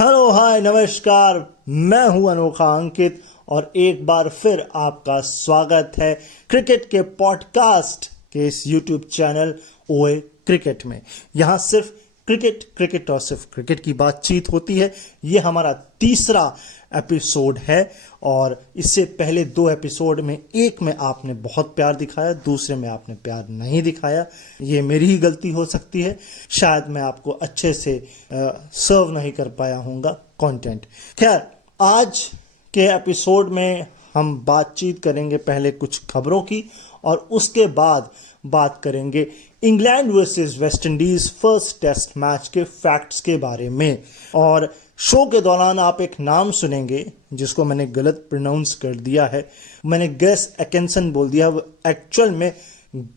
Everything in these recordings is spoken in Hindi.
हेलो हाय नमस्कार, मैं हूं अनोखा अंकित और एक बार फिर आपका स्वागत है क्रिकेट के पॉडकास्ट के इस यूट्यूब चैनल ओए क्रिकेट में। यहां सिर्फ क्रिकेट और सिर्फ क्रिकेट की बातचीत होती है। ये हमारा तीसरा एपिसोड है और इससे पहले 2 एपिसोड में एक में आपने बहुत प्यार दिखाया, दूसरे में आपने प्यार नहीं दिखाया। ये मेरी ही गलती हो सकती है, शायद मैं आपको अच्छे से सर्व नहीं कर पाया हूँगा कंटेंट। खैर, आज के एपिसोड में हम बातचीत करेंगे पहले कुछ खबरों की और उसके बाद बात करेंगे England versus West Indies first test match के फैक्ट्स के बारे में। और शो के दौरान आप एक नाम सुनेंगे जिसको मैंने गलत प्रोनाउंस कर दिया है। मैंने गस एकिंसन बोल दिया, वो एक्चुअल में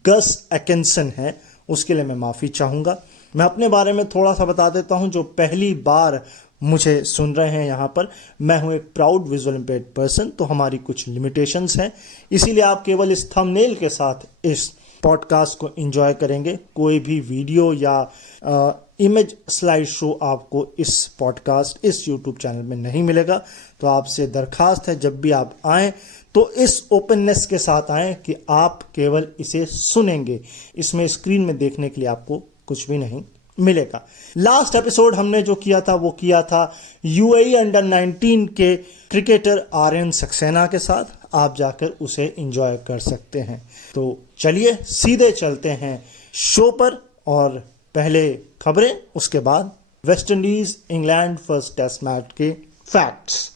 गस एकिंसन है, उसके लिए मैं माफ़ी चाहूँगा। मैं अपने बारे में थोड़ा सा बता देता हूँ। जो पहली बार मुझे सुन रहे हैं यहाँ पर, मैं हूँ एक प्राउड विजुअल इम्पेयर्ड पर्सन, तो हमारी कुछ लिमिटेशंस हैं, इसीलिए आप केवल इस थंबनेल के साथ इस पॉडकास्ट को एंजॉय करेंगे। कोई भी वीडियो या इमेज स्लाइड शो आपको इस पॉडकास्ट इस यूट्यूब चैनल में नहीं मिलेगा। तो आपसे दरखास्त है, जब भी आप आएँ तो इस ओपननेस के साथ आएँ कि आप केवल इसे सुनेंगे, इसमें स्क्रीन में देखने के लिए आपको कुछ भी नहीं मिलेगा। लास्ट एपिसोड हमने जो किया था वो किया था यूएई अंडर 19 के क्रिकेटर आर्यन सक्सेना के साथ। आप जाकर उसे एंजॉय कर सकते हैं। तो चलिए सीधे चलते हैं शो पर, और पहले खबरें, उसके बाद West Indies England first test match के फैक्ट्स।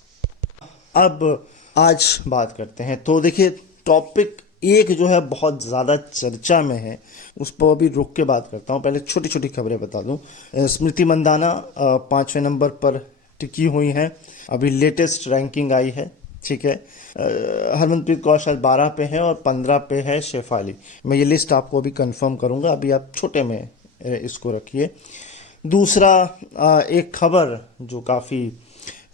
अब आज बात करते हैं। तो देखिए, टॉपिक एक जो है बहुत ज़्यादा चर्चा में है, उस पर अभी रुक के बात करता हूँ। पहले छोटी छोटी खबरें बता दूँ। स्मृति मंदाना 5वें नंबर पर टिकी हुई हैं, अभी लेटेस्ट रैंकिंग आई है, ठीक है। हरमनप्रीत कौर शायद 12 पे है और 15 पे है शेफाली। मैं ये लिस्ट आपको अभी कंफर्म करूँगा, अभी आप छोटे में इसको रखिए। दूसरा एक खबर जो काफ़ी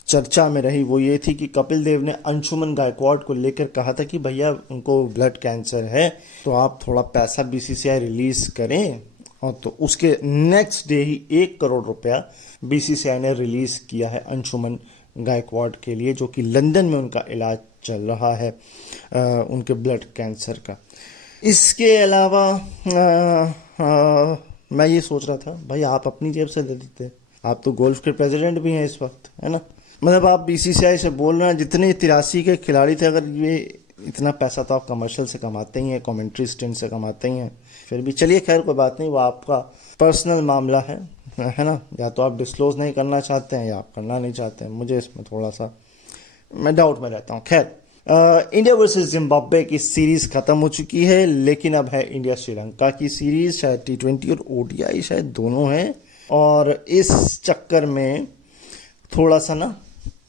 चर्चा में रही वो ये थी कि कपिल देव ने अंशुमन गायकवाड़ को लेकर कहा था कि भैया उनको ब्लड कैंसर है, तो आप थोड़ा पैसा बीसीसीआई रिलीज करें। और तो उसके नेक्स्ट डे ही 1 करोड़ रुपया बीसीसीआई ने रिलीज किया है अंशुमन गायकवाड़ के लिए, जो कि लंदन में उनका इलाज चल रहा है उनके ब्लड कैंसर का। इसके अलावा मैं ये सोच रहा था, भाई आप अपनी जेब से दे देते, आप तो गोल्फ के प्रेसिडेंट भी हैं इस वक्त, है ना। मतलब आप बीसीसीआई से बोल रहे हैं, जितने 83 के खिलाड़ी थे, अगर ये इतना पैसा तो आप कमर्शियल से कमाते ही हैं, कमेंट्री स्टंट से कमाते ही हैं, फिर भी चलिए खैर कोई बात नहीं, वो आपका पर्सनल मामला है ना। या तो आप डिस्क्लोज नहीं करना चाहते हैं या आप करना नहीं चाहते हैं, मुझे इसमें थोड़ा सा मैं डाउट में रहता हूँ। खैर, इंडिया वर्सेस जिम्बाब्वे की सीरीज खत्म हो चुकी है, लेकिन अब है इंडिया श्रीलंका की सीरीज, शायद T20 और ODI शायद दोनों हैं। और इस चक्कर में थोड़ा सा ना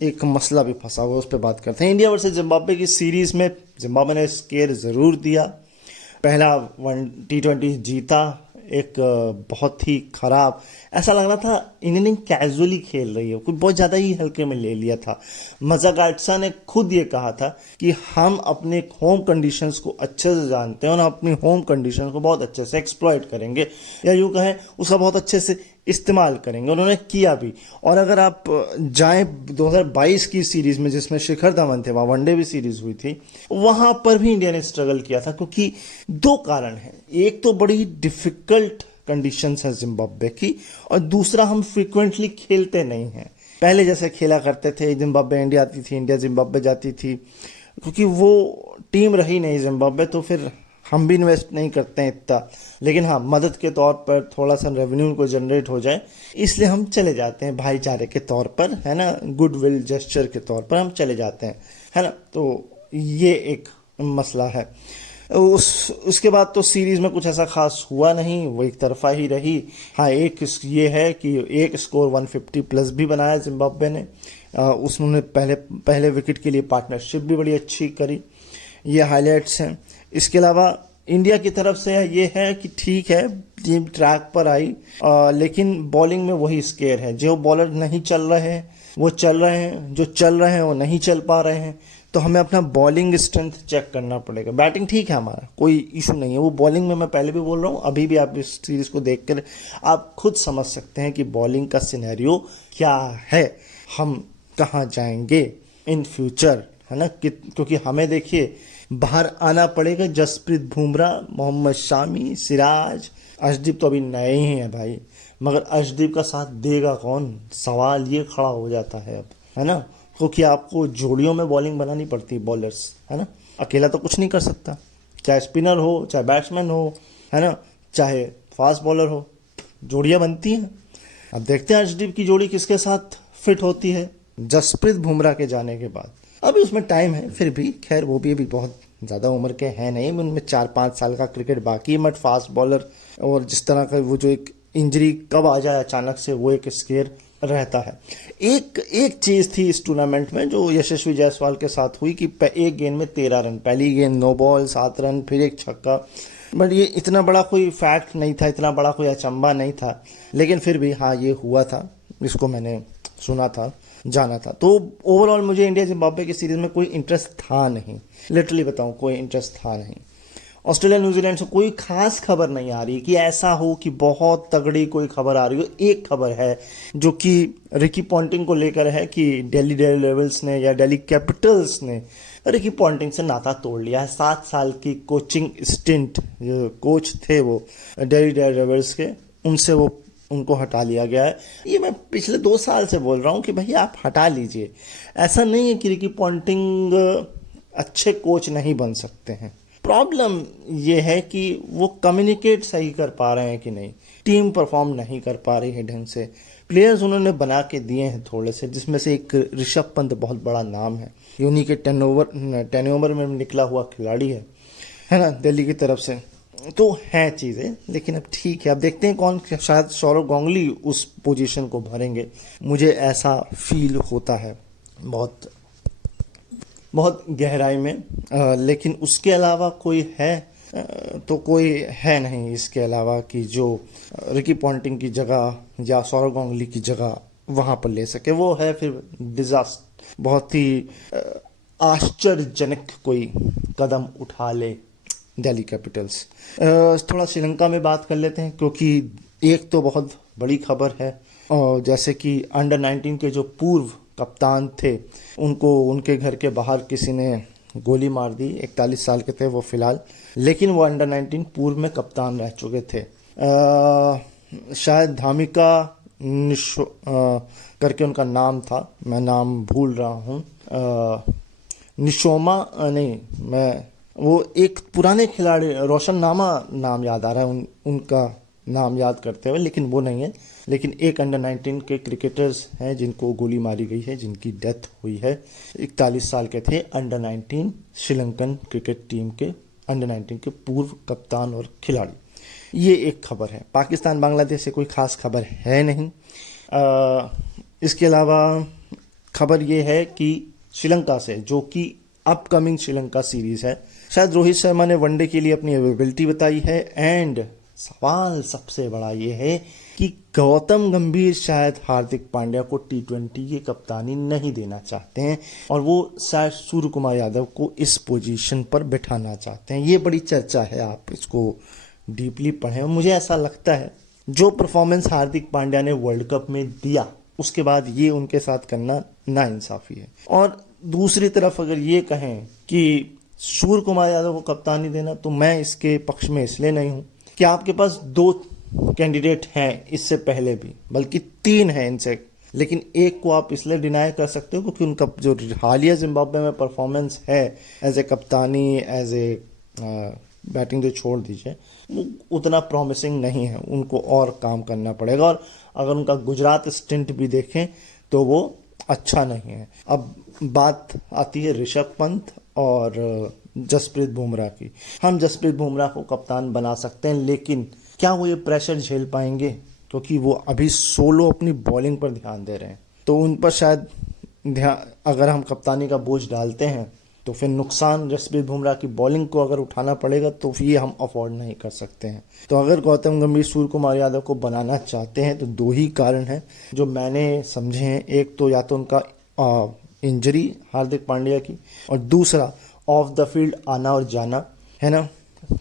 एक मसला भी फंसा हुआ, उस पर बात करते हैं। इंडिया वर्सेस जिम्बाब्वे की सीरीज में जिम्बाब्वे ने स्केयर ज़रूर दिया। पहला T20 जीता, एक बहुत ही ख़राब, ऐसा लग रहा था इनिंग कैजुअली खेल रही है, कुछ बहुत ज़्यादा ही हल्के में ले लिया था। मजा गाटसा ने खुद ये कहा था कि हम अपने होम कंडीशंस को अच्छे से जानते हैं और अपनी होम कंडीशंस को बहुत अच्छे से एक्सप्लॉइट करेंगे, या यूँ कहें उसका बहुत अच्छे से इस्तेमाल करेंगे। उन्होंने किया भी। और अगर आप जाएं 2022 की सीरीज़ में जिसमें शिखर धवन थे, वहाँ वनडे भी सीरीज़ हुई थी, वहाँ पर भी इंडिया ने स्ट्रगल किया था, क्योंकि 2 कारण हैं। एक तो बड़ी डिफ़िकल्ट कंडीशंस हैं जिम्बाब्वे की, और दूसरा हम फ्रीक्वेंटली खेलते नहीं हैं। पहले जैसे खेला करते थे, जिम्बाब्वे इंडिया आती थी, इंडिया जिम्बाब्वे जाती थी, क्योंकि वो टीम रही नहीं जिम्बाब्वे, तो फिर हम भी इन्वेस्ट नहीं करते हैं इतना। लेकिन हाँ, मदद के तौर पर थोड़ा सा रेवेन्यू को जनरेट हो जाए, इसलिए हम चले जाते हैं भाईचारे के तौर पर, है ना, गुडविल जेस्चर के तौर पर हम चले जाते हैं, है ना। तो ये एक मसला है। उसके बाद तो सीरीज़ में कुछ ऐसा खास हुआ नहीं, वो एक तरफा ही रही। हाँ, एक ये है कि एक स्कोर 150 प्लस भी बनाया जिम्बाब्वे ने। उसने पहले विकेट के लिए पार्टनरशिप भी बड़ी अच्छी करी। ये हाइलाइट्स हैं। इसके अलावा इंडिया की तरफ से ये है कि ठीक है, टीम ट्रैक पर आई, लेकिन बॉलिंग में वही स्केयर है। जो बॉलर नहीं चल रहे हैं वो चल रहे हैं, जो चल रहे हैं वो नहीं चल पा रहे हैं। तो हमें अपना बॉलिंग स्ट्रेंथ चेक करना पड़ेगा। बैटिंग ठीक है, हमारा कोई इशू नहीं है। वो बॉलिंग में मैं पहले भी बोल रहा हूँ, अभी भी आप इस सीरीज़ को देखकर आप खुद समझ सकते हैं कि बॉलिंग का सिनेरियो क्या है। हम कहाँ जाएंगे इन फ्यूचर, है ना। क्योंकि हमें देखिए बाहर आना पड़ेगा। जसप्रीत बुमराह, मोहम्मद शामी, सिराज, अर्शदीप तो अभी नए ही हैं भाई, मगर अर्शदीप का साथ देगा कौन, सवाल ये खड़ा हो जाता है अब, है ना। क्योंकि आपको जोड़ियों में बॉलिंग बनानी पड़ती है, बॉलर्स, है ना। अकेला तो कुछ नहीं कर सकता, चाहे स्पिनर हो, चाहे बैट्समैन हो, है ना, चाहे फास्ट बॉलर हो, जोड़ियां बनती हैं। अब देखते हैं अर्शदीप की जोड़ी किसके साथ फिट होती है जसप्रीत बुमराह के जाने के बाद। अभी उसमें टाइम है, फिर भी खैर वो भी अभी बहुत ज़्यादा उम्र के हैं नहीं, उनमें 4-5 साल का क्रिकेट बाकी है। बट फास्ट बॉलर और जिस तरह का वो जो एक इंजरी कब आ जाए अचानक से, वो एक स्केयर रहता है। एक चीज़ थी इस टूर्नामेंट में जो यशस्वी जायसवाल के साथ हुई कि एक गेंद में 13 रन, पहली गेंद 9 बॉल 7 रन, फिर एक छक्का। बट ये इतना बड़ा कोई फैक्ट नहीं था, इतना बड़ा कोई अचंबा नहीं था, लेकिन फिर भी हाँ ये हुआ था, इसको मैंने सुना था, जाना था। तो ओवरऑल मुझे इंडिया जिम्बाब्वे की सीरीज में कोई इंटरेस्ट था नहीं, लिटरली बताऊं, कोई इंटरेस्ट था नहीं। ऑस्ट्रेलिया न्यूजीलैंड से कोई खास खबर नहीं आ रही कि ऐसा हो कि बहुत तगड़ी कोई खबर आ रही हो। एक खबर है जो कि रिकी पॉन्टिंग को लेकर है कि दिल्ली डेयरडेविल्स ने या दिल्ली कैपिटल्स ने रिकी पॉन्टिंग से नाता तोड़ लिया है। 7 साल की कोचिंग स्टिंट, जो कोच थे वो दिल्ली डेयरडेविल्स के, उनसे वो उनको हटा लिया गया है। ये मैं पिछले 2 साल से बोल रहा हूँ कि भाई आप हटा लीजिए। ऐसा नहीं है कि रिकी पॉन्टिंग अच्छे कोच नहीं बन सकते हैं, प्रॉब्लम ये है कि वो कम्युनिकेट सही कर पा रहे हैं कि नहीं, टीम परफॉर्म नहीं कर पा रही है ढंग से। प्लेयर्स उन्होंने बना के दिए हैं थोड़े से, जिसमें से एक ऋषभ पंत बहुत बड़ा नाम है, उन्हीं के टेनओवर में निकला हुआ खिलाड़ी है ना, दिल्ली की तरफ से। तो हैं चीज़ें, लेकिन अब ठीक है, अब देखते हैं कौन, शायद सौरव गांगुली उस पोजीशन को भरेंगे, मुझे ऐसा फील होता है बहुत बहुत गहराई में। लेकिन उसके अलावा कोई है तो कोई है नहीं इसके अलावा कि जो रिकी पॉन्टिंग की जगह या सौरव गांगुली की जगह वहाँ पर ले सके। वो है फिर डिजास्टर, बहुत ही आश्चर्यजनक कोई कदम उठा ले दिल्ली कैपिटल्स। थोड़ा श्रीलंका में बात कर लेते हैं, क्योंकि एक तो बहुत बड़ी खबर है, और जैसे कि अंडर 19 के जो पूर्व कप्तान थे, उनको उनके घर के बाहर किसी ने गोली मार दी। 41 साल के थे वो फिलहाल, लेकिन वो अंडर 19 पूर्व में कप्तान रह चुके थे। शायद धामिका करके उनका नाम था, मैं नाम भूल रहा हूँ, निशोमा नहीं, मैं वो एक पुराने खिलाड़ी, रोशन नामा नाम याद आ रहा है उनका नाम याद करते हुए, लेकिन वो नहीं है। लेकिन एक अंडर 19 के क्रिकेटर्स हैं जिनको गोली मारी गई है, जिनकी डेथ हुई है। 41 साल के थे, अंडर 19 श्रीलंकन क्रिकेट टीम के अंडर 19 के पूर्व कप्तान और खिलाड़ी। ये एक खबर है। पाकिस्तान बांग्लादेश से कोई खास खबर है नहीं। इसके अलावा खबर ये है कि श्रीलंका से, जो कि अपकमिंग श्रीलंका सीरीज है, शायद रोहित शर्मा ने वनडे के लिए अपनी अवेलेबिलिटी बताई है। एंड सवाल सबसे बड़ा ये है कि गौतम गंभीर शायद हार्दिक पांड्या को T20 की कप्तानी नहीं देना चाहते हैं, और वो शायद सूर्य कुमार यादव को इस पोजीशन पर बिठाना चाहते हैं। ये बड़ी चर्चा है, आप इसको डीपली पढ़ें। मुझे ऐसा लगता है जो परफॉर्मेंस हार्दिक पांड्या ने वर्ल्ड कप में दिया, उसके बाद ये उनके साथ करना नाइंसाफी है। और दूसरी तरफ अगर ये कहें कि सूर्य कुमार यादव को कप्तानी देना, तो मैं इसके पक्ष में इसलिए नहीं हूँ कि आपके पास 2 कैंडिडेट हैं, इससे पहले भी, बल्कि 3 हैं इनसे, लेकिन एक को आप इसलिए डिनाई कर सकते हो क्योंकि उनका जो हालिया जिम्बाब्वे में परफॉर्मेंस है एज ए कप्तानी, एज ए बैटिंग तो छोड़ दीजिए, वो उतना प्रॉमिसिंग नहीं है, उनको और काम करना पड़ेगा। और अगर उनका गुजरात स्टिंट भी देखें तो वो अच्छा नहीं है। अब बात आती है ऋषभ पंत और जसप्रीत बुमराह की। हम जसप्रीत बुमराह को कप्तान बना सकते हैं, लेकिन क्या वो ये प्रेशर झेल पाएंगे? क्योंकि वो अभी सोलो अपनी बॉलिंग पर ध्यान दे रहे हैं, तो उन पर शायद अगर हम कप्तानी का बोझ डालते हैं तो फिर नुकसान जसप्रीत बुमराह की बॉलिंग को अगर उठाना पड़ेगा, तो फिर ये हम अफोर्ड नहीं कर सकते हैं। तो अगर गौतम गंभीर सूर्य कुमार यादव को बनाना चाहते हैं तो 2 ही कारण हैं जो मैंने समझे हैं। एक तो या तो उनका इंजरी हार्दिक पांड्या की, और दूसरा ऑफ द फील्ड आना और जाना, है ना,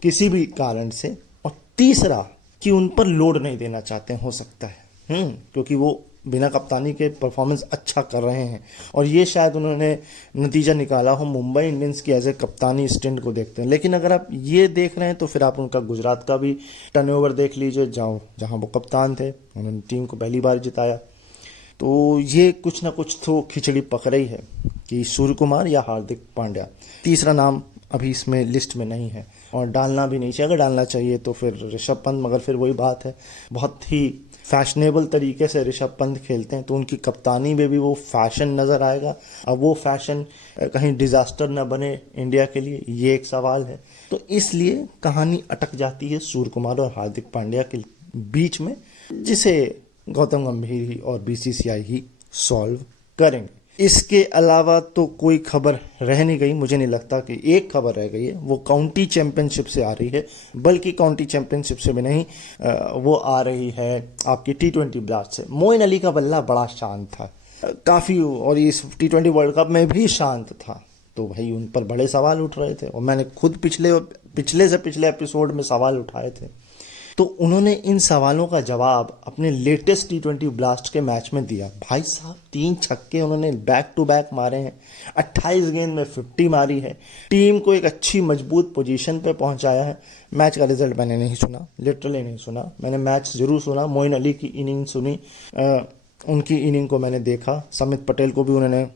किसी भी कारण से, और तीसरा कि उन पर लोड नहीं देना चाहते हैं, हो सकता है क्योंकि वो बिना कप्तानी के परफॉर्मेंस अच्छा कर रहे हैं, और ये शायद उन्होंने नतीजा निकाला हो मुंबई इंडियंस की एज ए कप्तानी स्टिंट को देखते हैं। लेकिन अगर आप ये देख रहे हैं तो फिर आप उनका गुजरात का भी टर्नओवर देख लीजिए, जहाँ वो कप्तान थे, उन्होंने टीम को पहली बार जिताया। तो ये कुछ ना कुछ तो खिचड़ी पक रही है कि सूर्य कुमार या हार्दिक पांड्या। तीसरा नाम अभी इसमें लिस्ट में नहीं है और डालना भी नहीं चाहिए। अगर डालना चाहिए तो फिर ऋषभ पंत, मगर फिर वही बात है, बहुत ही फैशनेबल तरीके से ऋषभ पंत खेलते हैं तो उनकी कप्तानी में भी वो फैशन नज़र आएगा। अब वो फैशन कहीं डिजास्टर ना बने इंडिया के लिए, ये एक सवाल है। तो इसलिए कहानी अटक जाती है सूर्य कुमार और हार्दिक पांड्या के बीच में, जिसे गौतम गंभीर ही और बीसीसीआई ही सॉल्व करेंगे। इसके अलावा तो कोई खबर रह नहीं गई। मुझे नहीं लगता कि एक खबर रह गई है, वो काउंटी चैंपियनशिप से आ रही है, बल्कि काउंटी चैंपियनशिप से भी नहीं, वो आ रही है आपकी T20 ब्लास्ट से। मोइन अली का बल्ला बड़ा शांत था काफ़ी, और इस T20 वर्ल्ड कप में भी शांत था, तो भाई उन पर बड़े सवाल उठ रहे थे और मैंने खुद पिछले से पिछले एपिसोड में सवाल उठाए थे। तो उन्होंने इन सवालों का जवाब अपने लेटेस्ट T20 ब्लास्ट के मैच में दिया। भाई साहब 3 छक्के उन्होंने बैक टू बैक मारे हैं, 28 गेंद में 50 मारी है, टीम को एक अच्छी मजबूत पोजीशन पे पहुंचाया है। मैच का रिजल्ट मैंने नहीं सुना, लिटरली नहीं सुना, मैंने मैच जरूर सुना, मोइन अली की इनिंग सुनी, उनकी इनिंग को मैंने देखा, समित पटेल को भी उन्होंने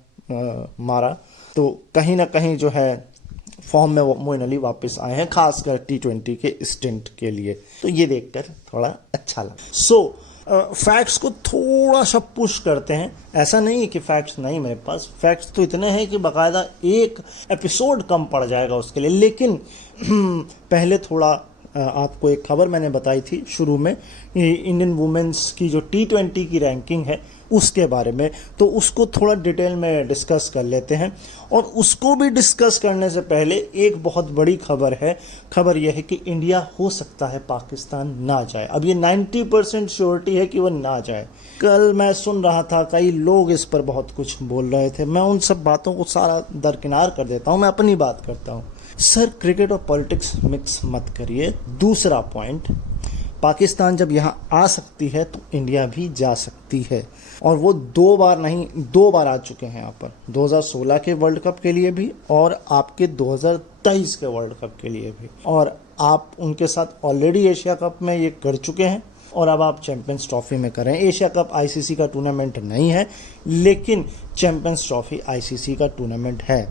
मारा। तो कहीं ना कहीं जो है फॉर्म में मोइन अली वापस आए हैं, खासकर T20 के स्टिंट के लिए, तो ये देखकर थोड़ा अच्छा लगा। फैक्ट्स को थोड़ा सा पुश करते हैं। ऐसा नहीं है कि फैक्ट्स नहीं मेरे पास, फैक्ट्स तो इतने हैं कि बाकायदा एक एपिसोड कम पड़ जाएगा उसके लिए। लेकिन पहले थोड़ा आपको एक खबर मैंने बताई थी शुरू में, इंडियन वुमेन्स की जो T20 की रैंकिंग है उसके बारे में, तो उसको थोड़ा डिटेल में डिस्कस कर लेते हैं। और उसको भी डिस्कस करने से पहले एक बहुत बड़ी खबर है। खबर यह है कि इंडिया हो सकता है पाकिस्तान ना जाए। अब ये 90% श्योरिटी है कि वो ना जाए। कल मैं सुन रहा था, कई लोग इस पर बहुत कुछ बोल रहे थे, मैं उन सब बातों को सारा दरकिनार कर देता हूँ, मैं अपनी बात करता हूँ। सर, क्रिकेट और पॉलिटिक्स मिक्स मत करिए। दूसरा पॉइंट, पाकिस्तान जब यहाँ आ सकती है तो इंडिया भी जा सकती है, और वो 2 बार नहीं 2 बार आ चुके हैं यहाँ पर, 2016 के वर्ल्ड कप के लिए भी और आपके 2023 के वर्ल्ड कप के लिए भी, और आप उनके साथ ऑलरेडी एशिया कप में ये कर चुके हैं और अब आप चैंपियंस ट्रॉफी में करें। एशिया कप आईसीसी का टूर्नामेंट नहीं है, लेकिन चैंपियंस ट्रॉफी आईसीसी का टूर्नामेंट है।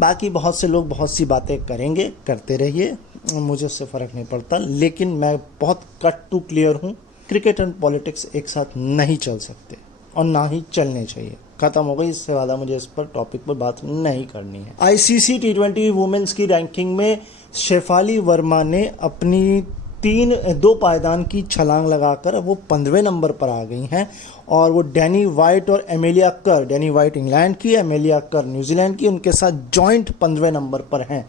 बाकी बहुत से लोग बहुत सी बातें करेंगे, करते रहिए, मुझे उससे फ़र्क नहीं पड़ता, लेकिन मैं बहुत कट टू क्लियर हूँ, क्रिकेट एंड पॉलिटिक्स एक साथ नहीं चल सकते और ना ही चलने चाहिए। खत्म हो गई, इससे ज़्यादा मुझे इस पर टॉपिक पर बात नहीं करनी है। आईसीसी T20 वुमेन्स की रैंकिंग में शेफाली वर्मा ने अपनी 2 पायदान की छलांग लगाकर वो 15वें नंबर पर आ गई हैं, और वो डैनी वाइट और एमेलिया कर, डैनी वाइट इंग्लैंड की, एमेलिया कर न्यूजीलैंड की, उनके साथ जॉइंट 15वें नंबर पर हैं।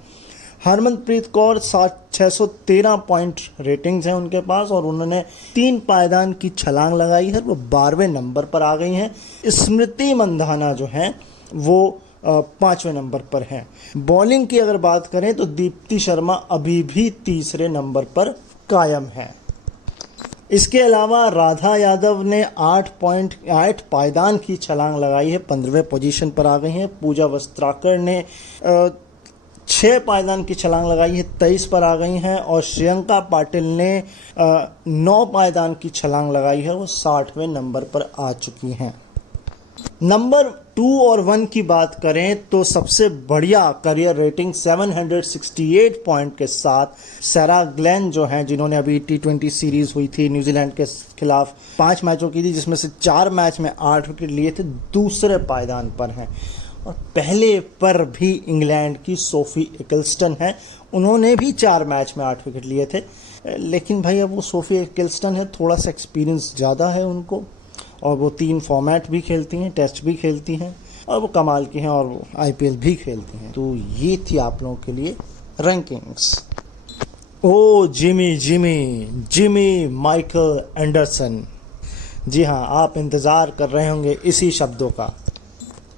हरमनप्रीत कौर 613 पॉइंट रेटिंग्स हैं उनके पास, और उन्होंने 3 पायदान की छलांग लगाई है, वो 12वें नंबर पर आ गई हैं। स्मृति मंधाना जो हैं वो 5वें नंबर पर हैं। बॉलिंग की अगर बात करें तो दीप्ति शर्मा अभी भी 3रे नंबर पर कायम है। इसके अलावा राधा यादव ने 8 पायदान की छलांग लगाई है, 15वें पोजीशन पर आ गई हैं। पूजा वस्त्राकर ने 6 पायदान की छलांग लगाई है, 23 पर आ गई हैं, और श्रियंका पाटिल ने 9 पायदान की छलांग लगाई है, वो 60वें नंबर पर आ चुकी हैं। नंबर 2 और 1 की बात करें तो सबसे बढ़िया करियर रेटिंग 768 पॉइंट के साथ सैरा ग्लेन जो हैं, जिन्होंने अभी T20 सीरीज हुई थी न्यूजीलैंड के खिलाफ 5 मैचों की थी, जिसमें से 4 मैच में 8 विकेट लिए थे, दूसरे पायदान पर हैं। और पहले पर भी इंग्लैंड की सोफी इकल्स्टन है, उन्होंने भी 4 मैच में 8 विकेट लिए थे। लेकिन भाई अब वो सोफी इकल्स्टन है, थोड़ा सा एक्सपीरियंस ज़्यादा है उनको, और वो 3 फॉर्मेट भी खेलती हैं, टेस्ट भी खेलती हैं, और वो कमाल की हैं, और वो IPL भी खेलती हैं। तो ये थी आप लोगों के लिए रैंकिंग्स। ओ जिमी माइकल एंडरसन, जी हाँ, आप इंतज़ार कर रहे होंगे इसी शब्दों का।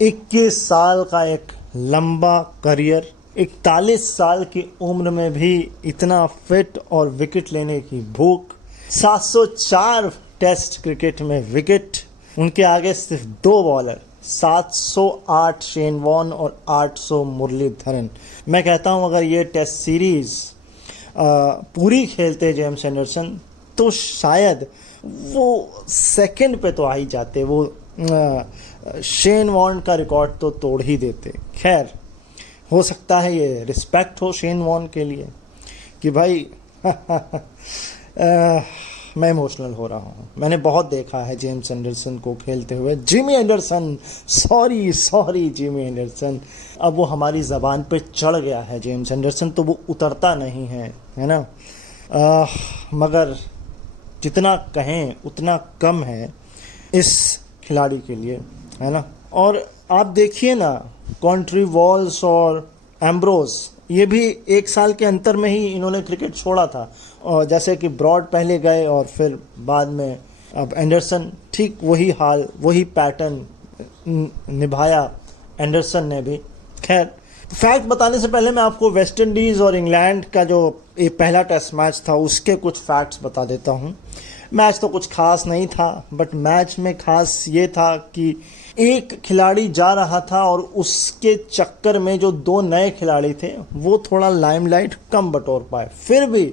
21 साल का एक लंबा करियर, 41 साल की उम्र में भी इतना फिट और विकेट लेने की भूख, 704 टेस्ट क्रिकेट में विकेट, उनके आगे सिर्फ 2 बॉलर, 708 शेन वॉर्न और 800 मुरलीधरन। मैं कहता हूं अगर ये टेस्ट सीरीज पूरी खेलते जेम्स एंडरसन तो शायद वो सेकंड पे तो आ ही जाते, वो शेन वॉर्न का रिकॉर्ड तो तोड़ ही देते। खैर, हो सकता है ये रिस्पेक्ट हो शेन वॉर्न के लिए कि भाई मैं इमोशनल हो रहा हूँ। मैंने बहुत देखा है जेम्स एंडरसन को खेलते हुए। Jimmy Anderson, sorry Jimmy Anderson, अब वो हमारी ज़बान पे चढ़ गया है जेम्स एंडरसन, तो वो उतरता नहीं है ना। मगर जितना कहें उतना कम है इस खिलाड़ी के लिए, है ना। और आप देखिए ना, कॉन्ट्री वॉल्स और एम्ब्रोज, ये भी 1 साल के अंतर में ही इन्होंने क्रिकेट छोड़ा था। और जैसे कि ब्रॉड पहले गए और फिर बाद में अब एंडरसन, ठीक वही हाल, वही पैटर्न निभाया एंडरसन ने भी। खैर, फैक्ट बताने से पहले मैं आपको वेस्ट इंडीज़ और इंग्लैंड का जो ये पहला टेस्ट मैच था उसके कुछ फैक्ट्स बता देता हूँ। मैच तो कुछ खास नहीं था, बट मैच में खास ये था कि एक खिलाड़ी जा रहा था और उसके चक्कर में जो 2 नए खिलाड़ी थे वो थोड़ा लाइमलाइट कम बटोर पाए। फिर भी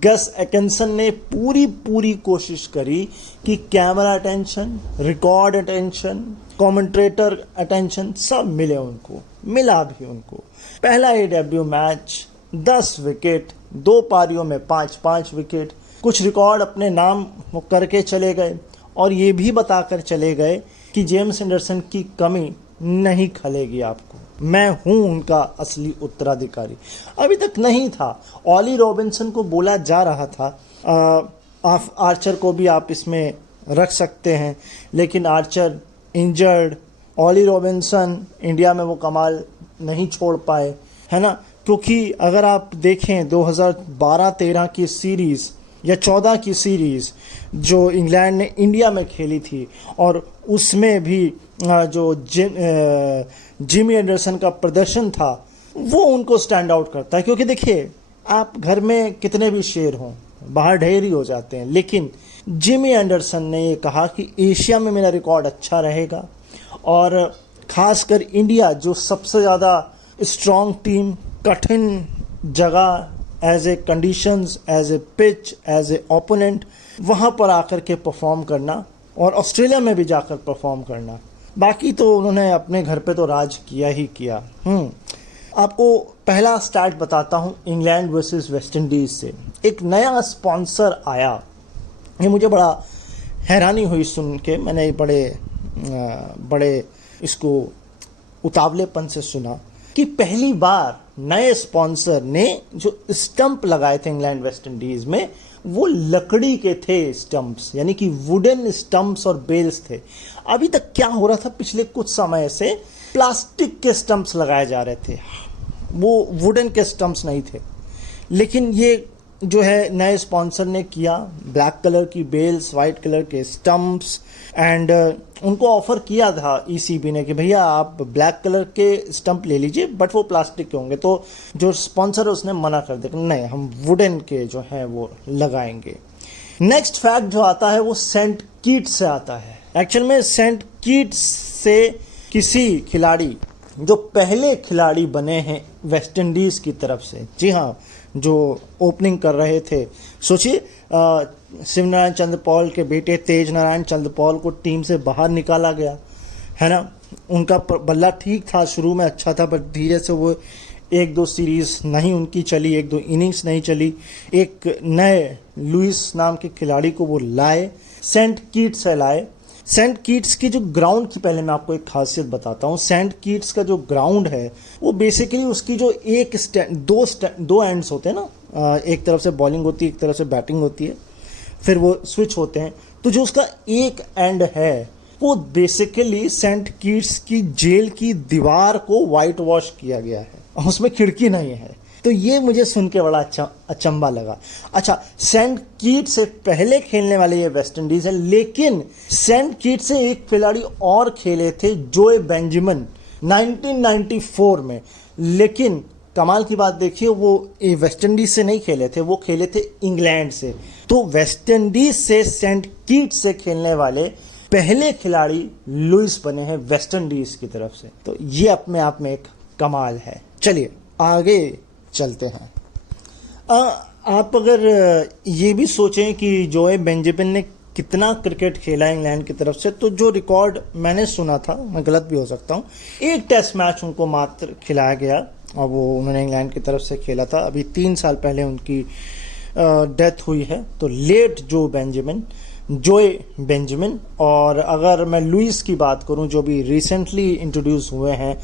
गस एकिंसन ने पूरी कोशिश करी कि camera attention, record attention, commentator attention सब मिले उनको, मिला भी उनको। पहला ही डेब्यू मैच, 10 विकेट, 2 पारियों में 5-5 विकेट, कुछ रिकॉर्ड अपने नाम करके चले गए और ये भी बताकर चले गए कि जेम्स एंडरसन की कमी नहीं खलेगी आपको, मैं हूं उनका असली उत्तराधिकारी। अभी तक नहीं था। ऑली रॉबिन्सन को बोला जा रहा था, आर्चर को भी आप इसमें रख सकते हैं, लेकिन Archer injured, Ollie Robinson India में वो कमाल नहीं छोड़ पाए, है ना। क्योंकि अगर आप देखें 2012-13 की सीरीज़ या 14 की सीरीज़ जो इंग्लैंड ने इंडिया में खेली थी, और उसमें भी जो जिमी एंडरसन का प्रदर्शन था वो उनको स्टैंड आउट करता है। क्योंकि देखिए, आप घर में कितने भी शेर हों, बाहर ढेर ही हो जाते हैं, लेकिन जिमी एंडरसन ने ये कहा कि एशिया में मेरा रिकॉर्ड अच्छा रहेगा, और ख़ासकर इंडिया जो सबसे ज़्यादा स्ट्रॉन्ग टीम, कठिन जगह, as a conditions, as a pitch, as a opponent, वहाँ पर आकर के परफॉर्म करना और ऑस्ट्रेलिया में भी जाकर परफॉर्म करना। बाकी तो उन्होंने अपने घर पे तो राज किया ही किया। आपको पहला स्टार्ट बताता हूँ इंग्लैंड वर्सेस वेस्ट इंडीज़ से। एक नया स्पॉन्सर आया, ये मुझे बड़ा हैरानी हुई सुन के। मैंने बड़े इसको उतावलेपन से सुना कि पहली बार नए स्पॉन्सर ने जो स्टंप लगाए थे इंग्लैंड वेस्ट इंडीज़ में, वो लकड़ी के थे स्टंप्स, यानी कि वुडन स्टंप्स और बेल्स थे। अभी तक क्या हो रहा था, पिछले कुछ समय से प्लास्टिक के स्टंप्स लगाए जा रहे थे, वो वुडन के स्टंप्स नहीं थे। लेकिन ये जो है नए स्पॉन्सर ने किया, ब्लैक कलर की बेल्स, वाइट कलर के स्टंप्स, एंड उनको ऑफर किया था ईसीबी ने कि भैया आप ब्लैक कलर के स्टंप ले लीजिए, बट वो प्लास्टिक के होंगे। तो जो स्पॉन्सर है उसने मना कर दिया, नहीं हम वुडन के जो हैं वो लगाएंगे। नेक्स्ट फैक्ट जो आता है वो सेंट कीट्स से आता है। एक्चुअल में सेंट कीट्स से किसी खिलाड़ी जो पहले खिलाड़ी बने हैं वेस्ट इंडीज़ की तरफ से, जी हाँ, जो ओपनिंग कर रहे थे। सोचिए, शिवनारायण चंद्रपॉल के बेटे तेज नारायण चंद्रपॉल को टीम से बाहर निकाला गया, है ना। उनका बल्ला ठीक था, शुरू में अच्छा था, पर धीरे से वो 1-2 सीरीज़ नहीं उनकी चली, 1-2 इनिंग्स नहीं चली। एक नए लुइस नाम के खिलाड़ी को वो लाए, सेंट कीट्स से लाए। सेंट कीट्स की जो ग्राउंड की, पहले मैं आपको एक खासियत बताता हूँ। सेंट कीट्स का जो ग्राउंड है वो बेसिकली उसकी जो दो एंड्स होते हैं ना, एक तरफ से बॉलिंग होती है, एक तरफ से बैटिंग होती है, फिर वो स्विच होते हैं। तो जो उसका एक एंड है वो बेसिकली सेंट कीट्स की जेल की दीवार को वाइट वॉश किया गया है, उसमें खिड़की नहीं है। तो ये मुझे सुन के बड़ा अचंबा लगा। अच्छा, सेंट कीट से पहले खेलने वाले ये वेस्ट इंडीज़ है, लेकिन सेंट कीट से एक खिलाड़ी और खेले थे, जोए बेंजामिन, 1994 में। लेकिन कमाल की बात देखिए, वो वेस्ट इंडीज़ से नहीं खेले थे, वो खेले थे इंग्लैंड से। तो वेस्ट इंडीज़ से सेंट कीट से खेलने वाले पहले खिलाड़ी लुइस बने हैं वेस्ट इंडीज की तरफ से। तो ये अपने आप में एक कमाल है। चलिए आगे चलते हैं। आप अगर ये भी सोचें कि जोए बेंजामिन ने कितना क्रिकेट खेला इंग्लैंड की तरफ से, तो जो रिकॉर्ड मैंने सुना था, मैं गलत भी हो सकता हूँ, एक टेस्ट मैच उनको मात्र खिलाया गया और वो उन्होंने इंग्लैंड की तरफ से खेला था। अभी 3 साल पहले उनकी डेथ हुई है। तो लेट जोए बेंजामिन। और अगर मैं लुइस की बात करूं जो भी रिसेंटली इंट्रोड्यूस हुए हैं,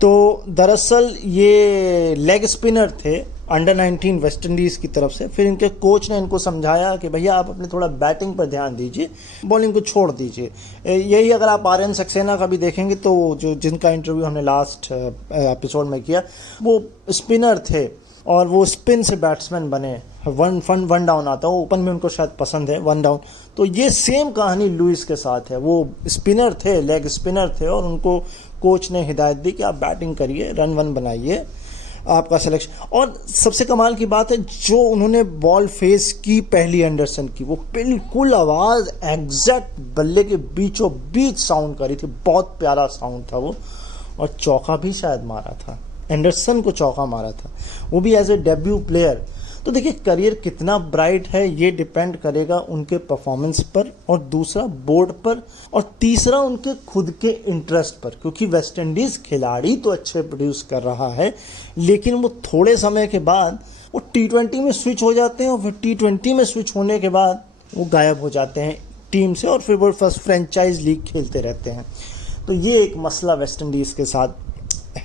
तो दरअसल ये लेग स्पिनर थे अंडर 19 वेस्ट इंडीज़ की तरफ से। फिर इनके कोच ने इनको समझाया कि भैया आप अपने थोड़ा बैटिंग पर ध्यान दीजिए, बॉलिंग को छोड़ दीजिए। यही अगर आप आर्यन सक्सेना का भी देखेंगे तो जो जिनका इंटरव्यू हमने लास्ट एपिसोड में किया, वो स्पिनर थे और वो स्पिन से बैट्समैन बने। वन डाउन आता है, ओपन में उनको शायद पसंद है वन डाउन। तो ये सेम कहानी लुइस के साथ है। वो स्पिनर थे, लेग स्पिनर थे, और उनको कोच ने हिदायत दी कि आप बैटिंग करिए, रन वन बनाइए, आपका सिलेक्शन। और सबसे कमाल की बात है, जो उन्होंने बॉल फेस की पहली एंडरसन की, वो बिल्कुल आवाज़ एग्जैक्ट बल्ले के बीचों बीच साउंड करी थी। बहुत प्यारा साउंड था वो। और चौका भी शायद मारा था, एंडरसन को चौका मारा था, वो भी एज ए डेब्यू प्लेयर। तो देखिए करियर कितना ब्राइट है ये डिपेंड करेगा उनके परफॉर्मेंस पर, और दूसरा बोर्ड पर, और तीसरा उनके खुद के इंटरेस्ट पर। क्योंकि वेस्ट इंडीज़ खिलाड़ी तो अच्छे प्रोड्यूस कर रहा है, लेकिन वो थोड़े समय के बाद वो T20 में स्विच हो जाते हैं, और फिर T20 में स्विच होने के बाद वो गायब हो जाते हैं टीम से, और फिर वो फर्स्ट फ्रेंचाइज लीग खेलते रहते हैं। तो ये एक मसला वेस्ट इंडीज़ के साथ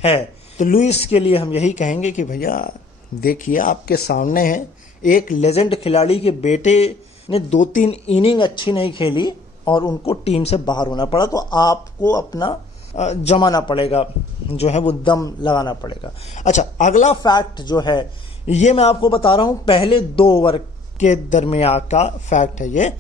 है। तो लुइस के लिए हम यही कहेंगे कि भैया देखिए, आपके सामने है एक लेजेंड खिलाड़ी के बेटे ने 2-3 इनिंग अच्छी नहीं खेली और उनको टीम से बाहर होना पड़ा। तो आपको अपना जमाना पड़ेगा, जो है वो दम लगाना पड़ेगा। अच्छा, अगला फैक्ट जो है ये मैं आपको बता रहा हूँ, पहले 2 ओवर के दरमियान का फैक्ट है ये,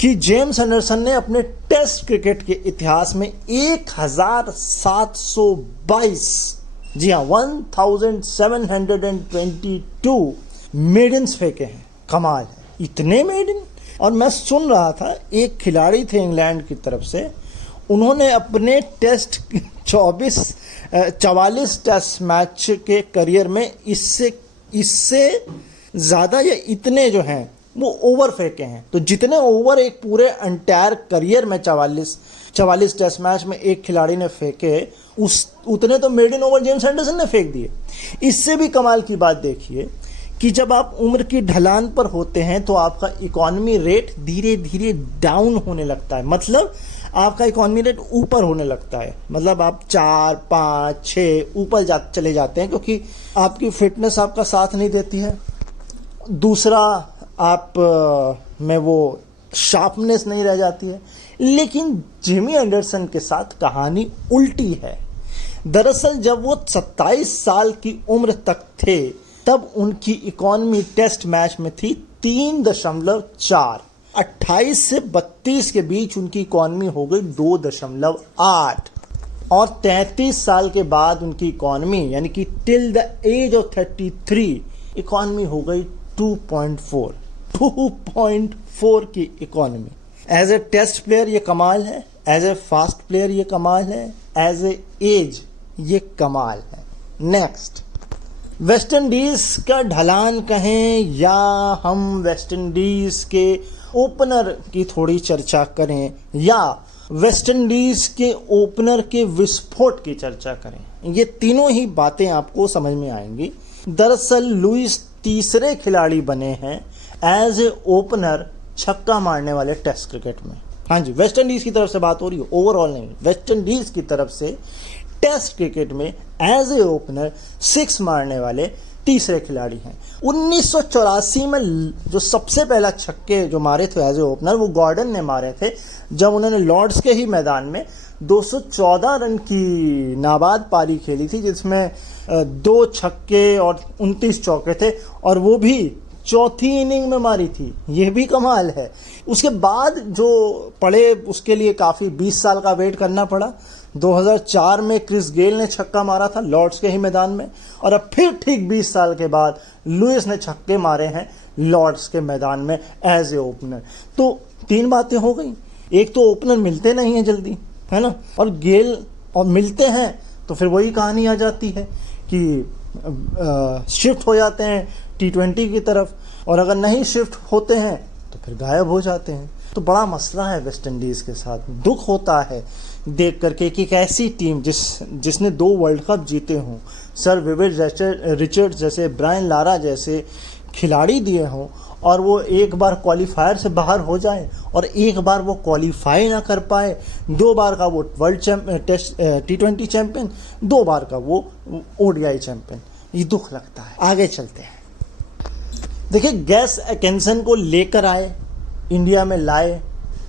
कि जेम्स एंडरसन ने अपने टेस्ट क्रिकेट के इतिहास में 1722, जी हाँ 1722 मेडन्स फेंके हैं। कमाल है, इतने मेडन। और मैं सुन रहा था एक खिलाड़ी थे इंग्लैंड की तरफ से, उन्होंने अपने टेस्ट 44 टेस्ट मैच के करियर में इससे ज़्यादा या इतने जो हैं वो ओवर फेंके हैं। तो जितने ओवर एक पूरे एंटायर करियर में 44 टेस्ट मैच में एक खिलाड़ी ने फेंके, उतने तो मेडन ओवर जेम्स एंडरसन ने फेंक दिए। इससे भी कमाल की बात देखिए कि जब आप उम्र की ढलान पर होते हैं तो आपका इकोनॉमी रेट धीरे धीरे डाउन होने लगता है। मतलब आपका इकोनॉमी रेट ऊपर होने लगता है, मतलब आप 4, 5, 6 ऊपर चले जाते हैं, क्योंकि आपकी फिटनेस आपका साथ नहीं देती है। दूसरा, आप में वो शार्पनेस नहीं रह जाती है। लेकिन जिमी एंडरसन के साथ कहानी उल्टी है। दरअसल जब वो 27 साल की उम्र तक थे, तब उनकी इकोनॉमी टेस्ट मैच में थी 3.4। 28 से 32 के बीच उनकी इकोनॉमी हो गई 2.8, और 33 साल के बाद उनकी इकोनॉमी, यानी कि till the age of 33, economy हो गई 2.4 की economy. As a test player ये कमाल है, एज ए फास्ट प्लेयर ये कमाल है, एज ए एज ये कमाल है। नेक्स्ट, वेस्ट इंडीज का ढलान कहें या हम वेस्ट इंडीज के ओपनर की थोड़ी चर्चा करें, या वेस्ट इंडीज के ओपनर के विस्फोट की चर्चा करें, ये तीनों ही बातें आपको समझ में आएंगी। दरअसल लुइस तीसरे खिलाड़ी बने हैं एज ए ओपनर छक्का मारने वाले टेस्ट क्रिकेट में। हाँ जी, वेस्ट इंडीज की तरफ से बात हो रही है, ओवरऑल नहीं। वेस्ट इंडीज की तरफ से टेस्ट क्रिकेट में एज ए ओपनर 6 मारने वाले तीसरे खिलाड़ी हैं। 1984 में जो सबसे पहला छक्के जो मारे थे एज ए ओपनर, वो गॉर्डन ने मारे थे, जब उन्होंने लॉर्ड्स के ही मैदान में 214 रन की नाबाद पारी खेली थी, जिसमें 2 छक्के और 29 चौके थे, और वो भी चौथी इनिंग में मारी थी। ये भी कमाल है। उसके बाद जो पड़े उसके लिए काफ़ी 20 साल का वेट करना पड़ा। 2004 में क्रिस गेल ने छक्का मारा था लॉर्ड्स के ही मैदान में, और अब फिर ठीक 20 साल के बाद लुइस ने छक्के मारे हैं लॉर्ड्स के मैदान में एज ए ओपनर। तो 3 बातें हो गई एक तो ओपनर मिलते नहीं है जल्दी, है ना, और गेल और मिलते हैं तो फिर वही कहानी आ जाती है कि शिफ्ट हो जाते हैं T20 की तरफ, और अगर नहीं शिफ्ट होते हैं तो फिर गायब हो जाते हैं। तो बड़ा मसला है वेस्ट इंडीज़ के साथ। दुख होता है देख करके कि एक ऐसी टीम जिसने 2 वर्ल्ड कप जीते हों, सर विविड रिचर्ड्स जैसे, ब्रायन लारा जैसे खिलाड़ी दिए हों, और वो एक बार क्वालिफायर से बाहर हो जाए और एक बार वो क्वालिफाई ना कर पाए, 2 बार का वो वर्ल्ड टेस्ट T20 चैंपियन, 2 बार का वो ODI चैंपियन, ये दुख लगता है। आगे चलते हैं। देखिए, गैस एकेंसन को लेकर आए, इंडिया में लाए,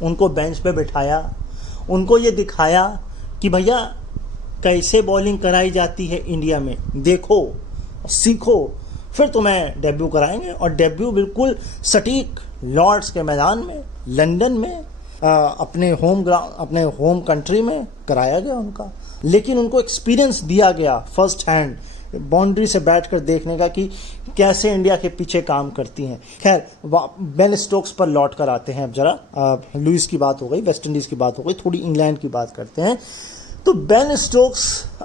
उनको बेंच पे बिठाया, उनको ये दिखाया कि भैया कैसे बॉलिंग कराई जाती है इंडिया में, देखो सीखो, फिर तुम्हें डेब्यू कराएंगे। और डेब्यू बिल्कुल सटीक लॉर्ड्स के मैदान में, लंदन में, अपने होम कंट्री में कराया गया उनका। लेकिन उनको एक्सपीरियंस दिया गया फर्स्ट हैंड, बाउंड्री से बैठकर देखने का कि कैसे इंडिया के पीछे काम करती हैं। खैर, बेन स्टोक्स पर लौट कर आते हैं अब जरा। लुइस की बात हो गई, वेस्ट इंडीज़ की बात हो गई, थोड़ी इंग्लैंड की बात करते हैं। तो बेन स्टोक्स,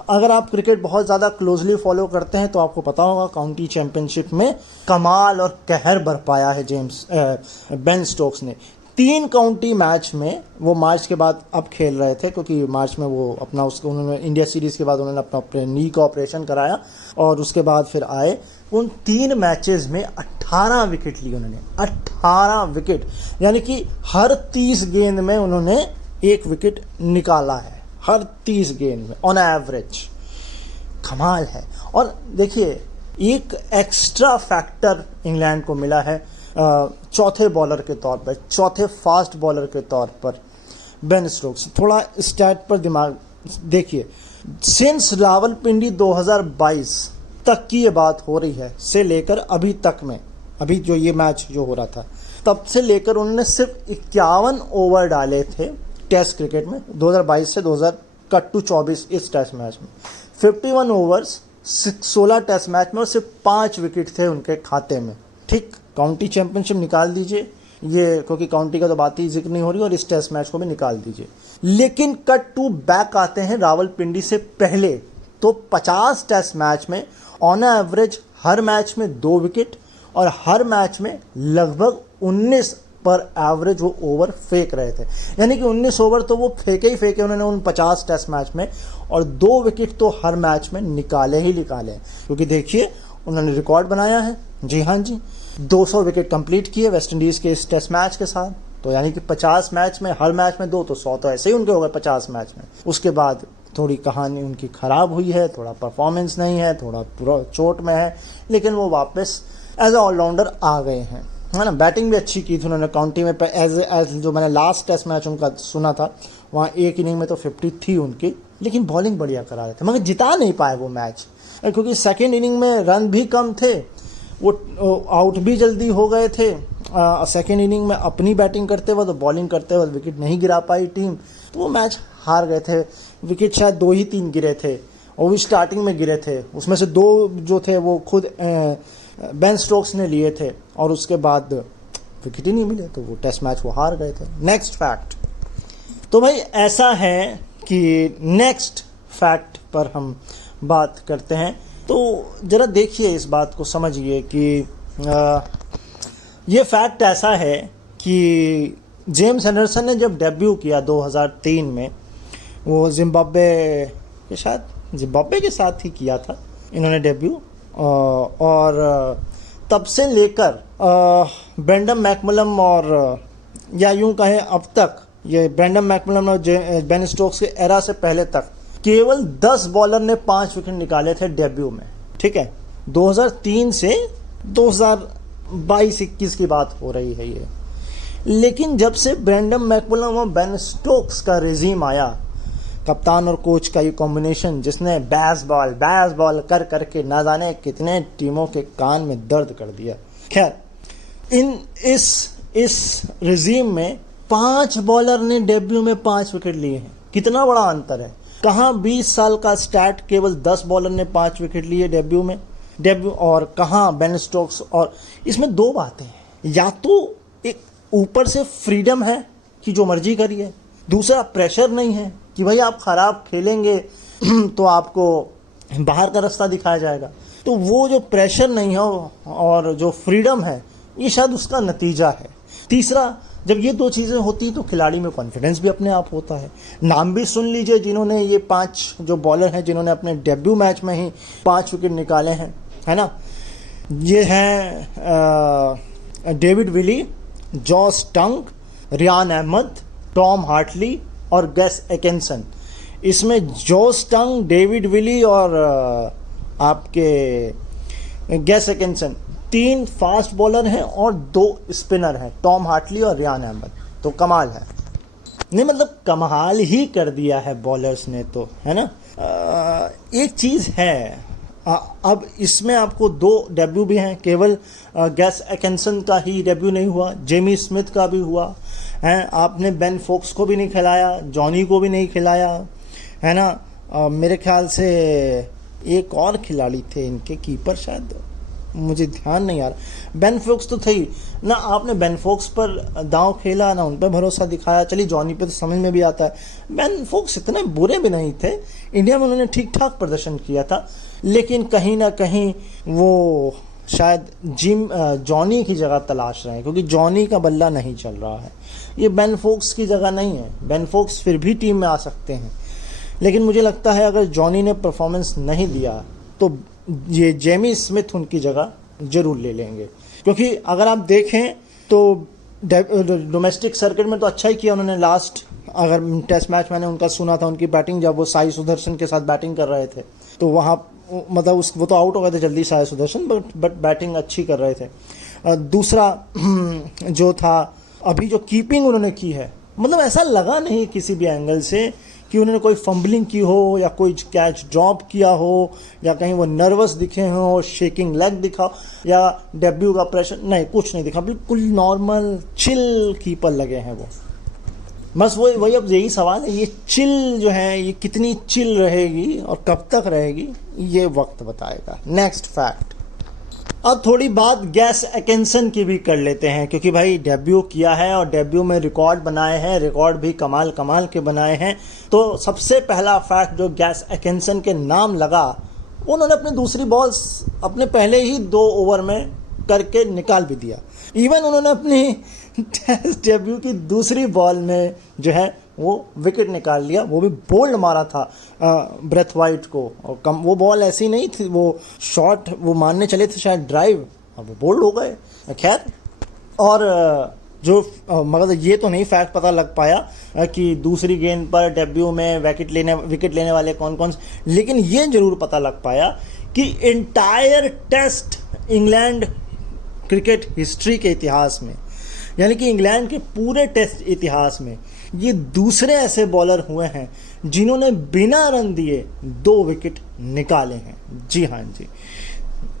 अगर आप क्रिकेट बहुत ज़्यादा क्लोजली फॉलो करते हैं तो आपको पता होगा काउंटी चैंपियनशिप में कमाल और कहर बरपाया है बेन स्टोक्स ने। 3 काउंटी मैच में, वो मार्च के बाद अब खेल रहे थे क्योंकि मार्च में वो अपना उन्होंने इंडिया सीरीज़ के बाद उन्होंने अपने नी का ऑपरेशन कराया और उसके बाद फिर आए। उन 3 मैचेस में 18 विकेट लिए उन्होंने, 18 विकेट, यानी कि हर 30 गेंद में उन्होंने 1 विकेट निकाला है, हर 30 गेंद में ऑन एवरेज। कमाल है। और देखिए, एक एक्स्ट्रा फैक्टर इंग्लैंड को मिला है चौथे बॉलर के तौर पर, चौथे फास्ट बॉलर के तौर पर बेन स्टोक्स। थोड़ा स्टैट पर दिमाग देखिए, सिंस रावलपिंडी 2022 तक की ये बात हो रही है, से लेकर अभी तक में, अभी जो ये मैच जो हो रहा था तब से लेकर उन्होंने सिर्फ 51 ओवर डाले थे टेस्ट क्रिकेट में, 2022 से 2024 इस टेस्ट मैच में 51 ओवर्स, 16 टेस्ट मैच में, और सिर्फ 5 विकेट थे उनके खाते में। ठीक, काउंटी चैंपियनशिप निकाल दीजिए ये, क्योंकि काउंटी का तो बात ही जिक्र नहीं हो रही, और इस टेस्ट मैच को भी निकाल दीजिए। लेकिन कट टू बैक आते हैं रावलपिंडी से पहले, तो 50 टेस्ट मैच में ऑन एवरेज हर मैच में 2 विकेट, और हर मैच में लगभग 19 पर एवरेज वो ओवर फेंक रहे थे। यानी कि 19 ओवर तो वो फेंके ही फेंके उन्होंने उन 50 टेस्ट मैच में, और 2 विकेट तो हर मैच में निकाले ही निकाले। क्योंकि देखिए, उन्होंने रिकॉर्ड बनाया है, जी हाँ जी, 200 विकेट कंप्लीट किए वेस्ट इंडीज़ के इस टेस्ट मैच के साथ। तो यानी कि 50 मैच में हर मैच में 2, तो 100 तो ऐसे ही उनके हो गए 50 मैच में। उसके बाद थोड़ी कहानी उनकी ख़राब हुई है, थोड़ा परफॉर्मेंस नहीं है, थोड़ा पूरा चोट में है, लेकिन वो वापस एज ए ऑलराउंडर आ गए हैं, है ना। बैटिंग भी अच्छी की थी उन्होंने काउंटी में, एज जो मैंने लास्ट टेस्ट मैच उनका सुना था, वहाँ एक इनिंग में तो 50 थी उनकी, लेकिन बॉलिंग बढ़िया करा रहे थे, मगर जिता नहीं पाए वो मैच, क्योंकि सेकेंड इनिंग में रन भी कम थे, वो आउट भी जल्दी हो गए थे। सेकेंड इनिंग में अपनी बैटिंग करते वक्त, तो बॉलिंग करते वक्त विकेट नहीं गिरा पाई टीम, तो वो मैच हार गए थे। विकेट शायद 2 ही 3 गिरे थे, और भी स्टार्टिंग में गिरे थे, उसमें से 2 जो थे वो खुद बेन स्टोक्स ने लिए थे, और उसके बाद विकेट ही नहीं मिले, तो वो टेस्ट मैच वो हार गए थे। नेक्स्ट फैक्ट, तो भाई ऐसा है कि नेक्स्ट फैक्ट पर हम बात करते हैं। तो ज़रा देखिए, इस बात को समझिए कि ये फैक्ट ऐसा है कि जेम्स एंडरसन ने जब डेब्यू किया 2003 में, वो जिम्बाब्वे के साथ ही किया था इन्होंने डेब्यू, और तब से लेकर ब्रेंडन मैकमलम, और या यूं कहें अब तक ये ब्रेंडन मैकमलम और बेन स्टोक्स के एरा से पहले तक केवल 10 बॉलर ने 5 विकेट निकाले थे डेब्यू में। ठीक है, 2003 से 2022-21 की बात हो रही है ये। लेकिन जब से ब्रेंडन मैकमलम और बेन स्टोक्स का रेजीम आया, कप्तान और कोच का ये कॉम्बिनेशन, जिसने बैस बॉल कर करके ना जाने कितने टीमों के कान में दर्द कर दिया। खैर, इस रेजीम में 5 बॉलर ने डेब्यू में 5 विकेट लिए हैं। कितना बड़ा अंतर है। कहाँ 20 साल का स्टैट केवल 10 बॉलर ने 5 विकेट लिए डेब्यू में, और कहाँ बेन स्टोक्स। और इसमें 2 बातें हैं, या तो एक ऊपर से फ्रीडम है कि जो मर्जी करिए। दूसरा, प्रेशर नहीं है कि भाई आप खराब खेलेंगे तो आपको बाहर का रास्ता दिखाया जाएगा। तो वो जो प्रेशर नहीं है और जो फ्रीडम है, ये शायद उसका नतीजा है। तीसरा, जब ये दो चीज़ें होती तो खिलाड़ी में कॉन्फिडेंस भी अपने आप होता है। नाम भी सुन लीजिए जिन्होंने, ये 5 जो बॉलर हैं जिन्होंने अपने डेब्यू मैच में ही 5 विकेट निकाले हैं, है ना। ये हैं डेविड विली, जॉस टंग, रियान अहमद, टॉम हार्टली और गैस एकिंसन। इसमें जॉस टंग, डेविड विली और आपके गैस एकिंसन 3 फास्ट बॉलर हैं और 2 स्पिनर हैं, टॉम हार्टली और रियान अहमद। तो कमाल है, नहीं मतलब कमाल ही कर दिया है बॉलर्स ने तो, है ना। एक चीज़ है, अब इसमें आपको 2 डेब्यू भी हैं, केवल गैस एकिंसन का ही डेब्यू नहीं हुआ, जेमी स्मिथ का भी हुआ है। आपने बेन फोक्स को भी नहीं खिलाया, जॉनी को भी नहीं खिलाया, है ना। मेरे ख्याल से एक और खिलाड़ी थे इनके, कीपर शायद, मुझे ध्यान नहीं आ रहा। बेन फोक्स तो थे ही ना, आपने बेन फोक्स पर दांव खेला ना, उन पर भरोसा दिखाया। चलिए जॉनी पे तो समझ में भी आता है, बेन फोक्स इतने बुरे भी नहीं थे, इंडिया में उन्होंने ठीक ठाक प्रदर्शन किया था, लेकिन कहीं ना कहीं वो शायद जॉनी की जगह तलाश रहे हैं, क्योंकि जॉनी का बल्ला नहीं चल रहा है। ये बेन फोक्स की जगह नहीं है, बेन फोक्स फिर भी टीम में आ सकते हैं, लेकिन मुझे लगता है अगर जॉनी ने परफॉर्मेंस नहीं दिया तो ये जेमी स्मिथ उनकी जगह जरूर ले लेंगे। क्योंकि अगर आप देखें तो डोमेस्टिक सर्किट में तो अच्छा ही किया उन्होंने। लास्ट अगर टेस्ट मैच मैंने उनका सुना था, उनकी बैटिंग, जब वो साई सुदर्शन के साथ बैटिंग कर रहे थे तो वहाँ मतलब वो तो आउट हो गए थे जल्दी साई सुदर्शन, बट बैटिंग अच्छी कर रहे थे। दूसरा जो था, अभी जो कीपिंग उन्होंने की है, मतलब ऐसा लगा नहीं किसी भी एंगल से कि उन्होंने कोई फंबलिंग की हो या कोई कैच ड्रॉप किया हो या कहीं वो नर्वस दिखे हो, शेकिंग लेग दिखा या डेब्यू का प्रेशर, नहीं, कुछ नहीं दिखा। बिल्कुल नॉर्मल चिल कीपर लगे हैं वो। बस वही अब यही सवाल है, ये चिल जो है ये कितनी चिल रहेगी और कब तक रहेगी, ये वक्त बताएगा। नेक्स्ट फैक्ट, अब थोड़ी बात गैस एकिंसन की भी कर लेते हैं, क्योंकि भाई डेब्यू किया है और डेब्यू में रिकॉर्ड बनाए हैं, रिकॉर्ड भी कमाल के बनाए हैं। तो सबसे पहला फैक्ट जो गैस एकिंसन के नाम लगा, उन्होंने अपनी दूसरी बॉल्स अपने पहले ही 2 ओवर में करके निकाल भी दिया। इवन उन्होंने अपनी टेस्ट डेब्यू की दूसरी बॉल में जो है वो विकेट निकाल लिया, वो भी बोल्ड मारा था ब्रेथवाइट को, और वो बॉल ऐसी नहीं थी, वो शॉट वो मारने चले थे शायद ड्राइव, अब वो बोल्ड हो गए। खैर, और जो मगर ये तो नहीं फैक्ट पता लग पाया कि दूसरी गेंद पर डेब्यू में विकेट लेने वाले कौन कौन, लेकिन ये जरूर पता लग पाया कि entire test England cricket history के इतिहास में, यानी कि इंग्लैंड के पूरे टेस्ट इतिहास में ये दूसरे ऐसे बॉलर हुए हैं जिन्होंने बिना रन दिए 2 विकेट निकाले हैं। जी हाँ जी,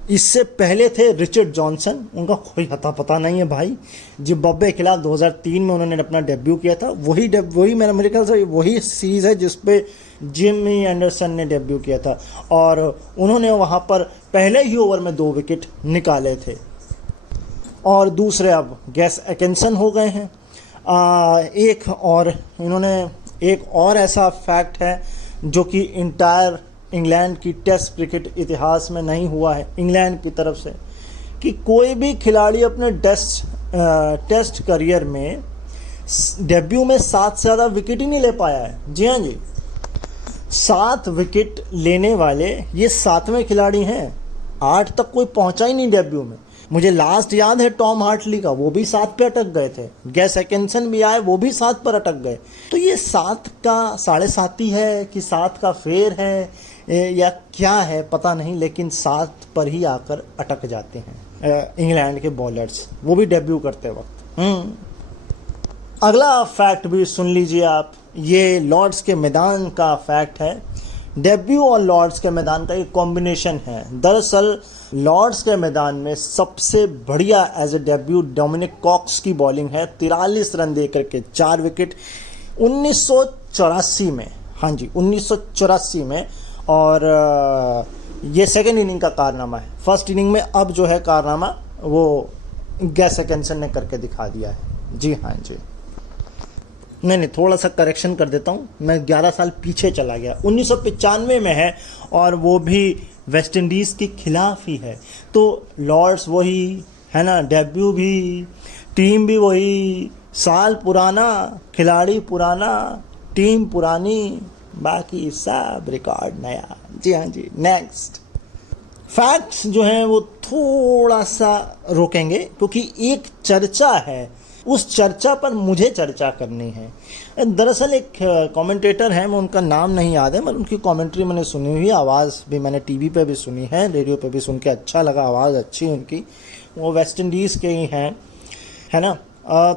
इससे पहले थे रिचर्ड जॉनसन, उनका कोई हता पता नहीं है भाई। जिम्बाब्वे के खिलाफ 2003 में उन्होंने अपना डेब्यू किया था, वही मेरे ख्याल से वही सीरीज़ है जिसपे जिमी एंडरसन ने डेब्यू किया था, और उन्होंने वहाँ पर पहले ही ओवर में 2 विकेट निकाले थे। और दूसरे अब गैस एकिंसन हो गए हैं। एक और ऐसा फैक्ट है जो कि इंटायर इंग्लैंड की टेस्ट क्रिकेट इतिहास में नहीं हुआ है इंग्लैंड की तरफ से, कि कोई भी खिलाड़ी अपने टेस्ट करियर में डेब्यू में 7 से ज़्यादा विकेट ही नहीं ले पाया है। जी हाँ जी, 7 विकेट लेने वाले ये 7वें खिलाड़ी हैं, 8 तक कोई पहुंचा ही नहीं डेब्यू में। मुझे लास्ट याद है टॉम हार्टली का, वो भी 7 पे अटक गए थे। गैस एकिंसन भी आए, वो भी 7 पर अटक गए। तो ये 7 का 7.5 ही है कि 7 का फेर है या क्या है पता नहीं, लेकिन 7 पर ही आकर अटक जाते हैं इंग्लैंड के बॉलर्स, वो भी डेब्यू करते वक्त। अगला फैक्ट भी सुन लीजिए आप, ये लॉर्ड्स के मैदान का फैक्ट है। डेब्यू और लॉर्ड्स के मैदान का एक कॉम्बिनेशन है। दरअसल लॉर्ड्स के मैदान में सबसे बढ़िया as a debut Dominic Cox की बॉलिंग है, 43 रन दे करके 4 विकेट 1984 में। हाँ जी, 1984 में। और ये सेकेंड इनिंग का कारनामा है। फर्स्ट इनिंग में अब जो है कारनामा वो गैस एकिंसन ने करके दिखा दिया है। जी हाँ जी। नहीं, थोड़ा सा करेक्शन कर देता हूँ, मैं 11 साल पीछे चला गया। 1995 में है और वो भी वेस्ट इंडीज़ के खिलाफ ही है। तो लॉर्ड्स वही है ना, डेब्यू भी, टीम भी वही, साल पुराना, खिलाड़ी पुराना, टीम पुरानी, बाकी सब रिकॉर्ड नया। जी हाँ जी। नेक्स्ट फैक्ट्स जो हैं वो थोड़ा सा रोकेंगे क्योंकि एक चर्चा है, उस चर्चा पर मुझे चर्चा करनी है। दरअसल एक कमेंटेटर हैं, मैं उनका नाम नहीं याद है, मगर उनकी कमेंट्री मैंने सुनी हुई, आवाज़ भी मैंने टीवी पे भी सुनी है, रेडियो पे भी सुन के अच्छा लगा, आवाज़ अच्छी उनकी। वो वेस्ट इंडीज़ के ही हैं, है ना।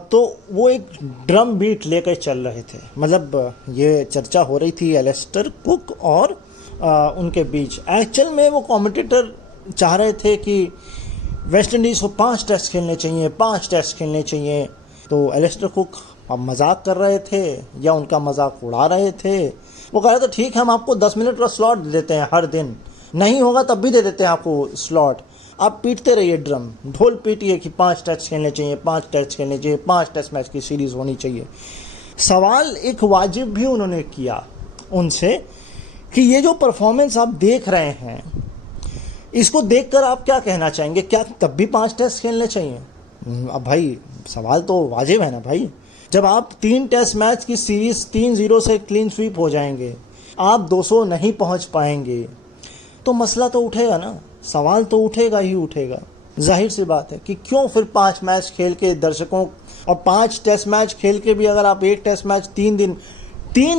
तो वो एक ड्रम बीट लेकर चल रहे थे, मतलब ये चर्चा हो रही थी एलिस्टर कुक और उनके बीच। एक्चुअल में वो कमेंटेटर चाह रहे थे कि वेस्ट इंडीज़ को 5 टेस्ट खेलने चाहिए, 5 टेस्ट खेलने चाहिए। तो एलिस्टर कुक अब मजाक कर रहे थे या उनका मजाक उड़ा रहे थे। वो कह रहे थे ठीक है, हम आपको 10 मिनट का स्लॉट दे देते हैं हर दिन, नहीं होगा तब भी दे देते हैं आपको स्लॉट, आप पीटते रहिए ड्रम, ढोल पीटिए कि 5 टेस्ट खेलने चाहिए, 5 टेस्ट खेलने चाहिए, 5 टेस्ट मैच की सीरीज़ होनी चाहिए। सवाल एक वाजिब भी उन्होंने किया उनसे कि ये जो परफॉर्मेंस आप देख रहे हैं, इसको देखकर आप क्या कहना चाहेंगे, क्या तब भी 5 टेस्ट खेलने चाहिए? अब भाई सवाल तो वाजिब है ना भाई। जब आप 3 टेस्ट मैच की सीरीज़ 3-0 से क्लीन स्वीप हो जाएंगे, आप 200 नहीं पहुंच पाएंगे, तो मसला तो उठेगा ना, सवाल तो उठेगा ही उठेगा। जाहिर सी बात है कि क्यों फिर 5 मैच खेल के दर्शकों, और 5 टेस्ट मैच खेल के भी अगर आप एक टेस्ट मैच 3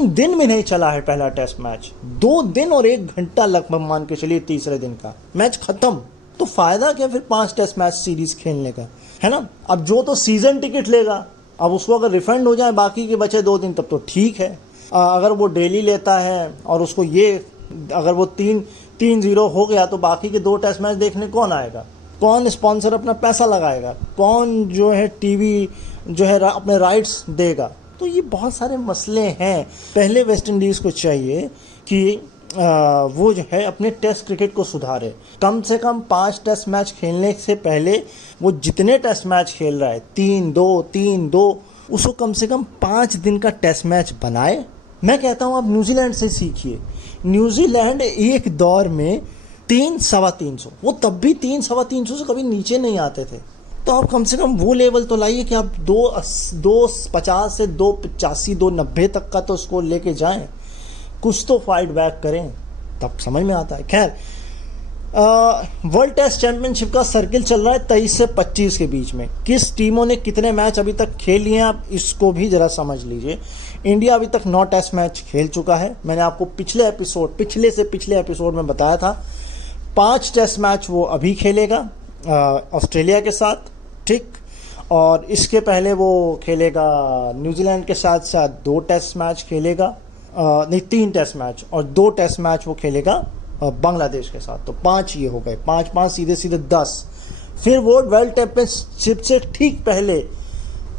दिन में नहीं चला है पहला टेस्ट मैच, 2 दिन और 1 घंटा लगभग मान के चलिए तीसरे दिन का मैच खत्म, तो फायदा क्या फिर 5 टेस्ट मैच सीरीज खेलने का, है ना। अब जो तो सीजन टिकट लेगा, अब उसको अगर रिफंड हो जाए बाकी के बचे 2 दिन, तब तो ठीक है। अगर वो डेली लेता है और उसको ये, अगर वो 3-0 हो गया तो बाकी के 2 टेस्ट मैच देखने कौन आएगा, कौन स्पॉन्सर अपना पैसा लगाएगा, कौन जो है टीवी जो है अपने राइट्स देगा। तो ये बहुत सारे मसले हैं। पहले वेस्ट इंडीज़ को चाहिए कि वो जो है अपने टेस्ट क्रिकेट को सुधारे, कम से कम 5 टेस्ट मैच खेलने से पहले वो जितने टेस्ट मैच खेल रहा है 3-2, उसको कम से कम 5 दिन का टेस्ट मैच बनाए। मैं कहता हूँ आप न्यूजीलैंड से सीखिए। न्यूजीलैंड एक दौर में 300-350, वो तब भी 300-350 से कभी नीचे नहीं आते थे। तो आप कम से कम वो लेवल तो लाइए कि आप 250 से 285, 290 तक का तो स्कोर लेके जाएं, कुछ तो फाइट बैक करें, तब समझ में आता है। खैर, वर्ल्ड टेस्ट चैंपियनशिप का सर्किल चल रहा है 23 से 25 के बीच में। किस टीमों ने कितने मैच अभी तक खेल लिए हैं, आप इसको भी जरा समझ लीजिए। इंडिया अभी तक 9 टेस्ट मैच खेल चुका है। मैंने आपको पिछले एपिसोड में बताया था 5 टेस्ट मैच वो अभी खेलेगा ऑस्ट्रेलिया के साथ, ठीक, और इसके पहले वो खेलेगा न्यूजीलैंड के साथ 2 टेस्ट मैच खेलेगा, नहीं 3 टेस्ट मैच, और 2 टेस्ट मैच वो खेलेगा बांग्लादेश के साथ। तो 5 ये हो गए, 5 सीधे 10। फिर वो वर्ल्ड चैंपियनशिप से ठीक पहले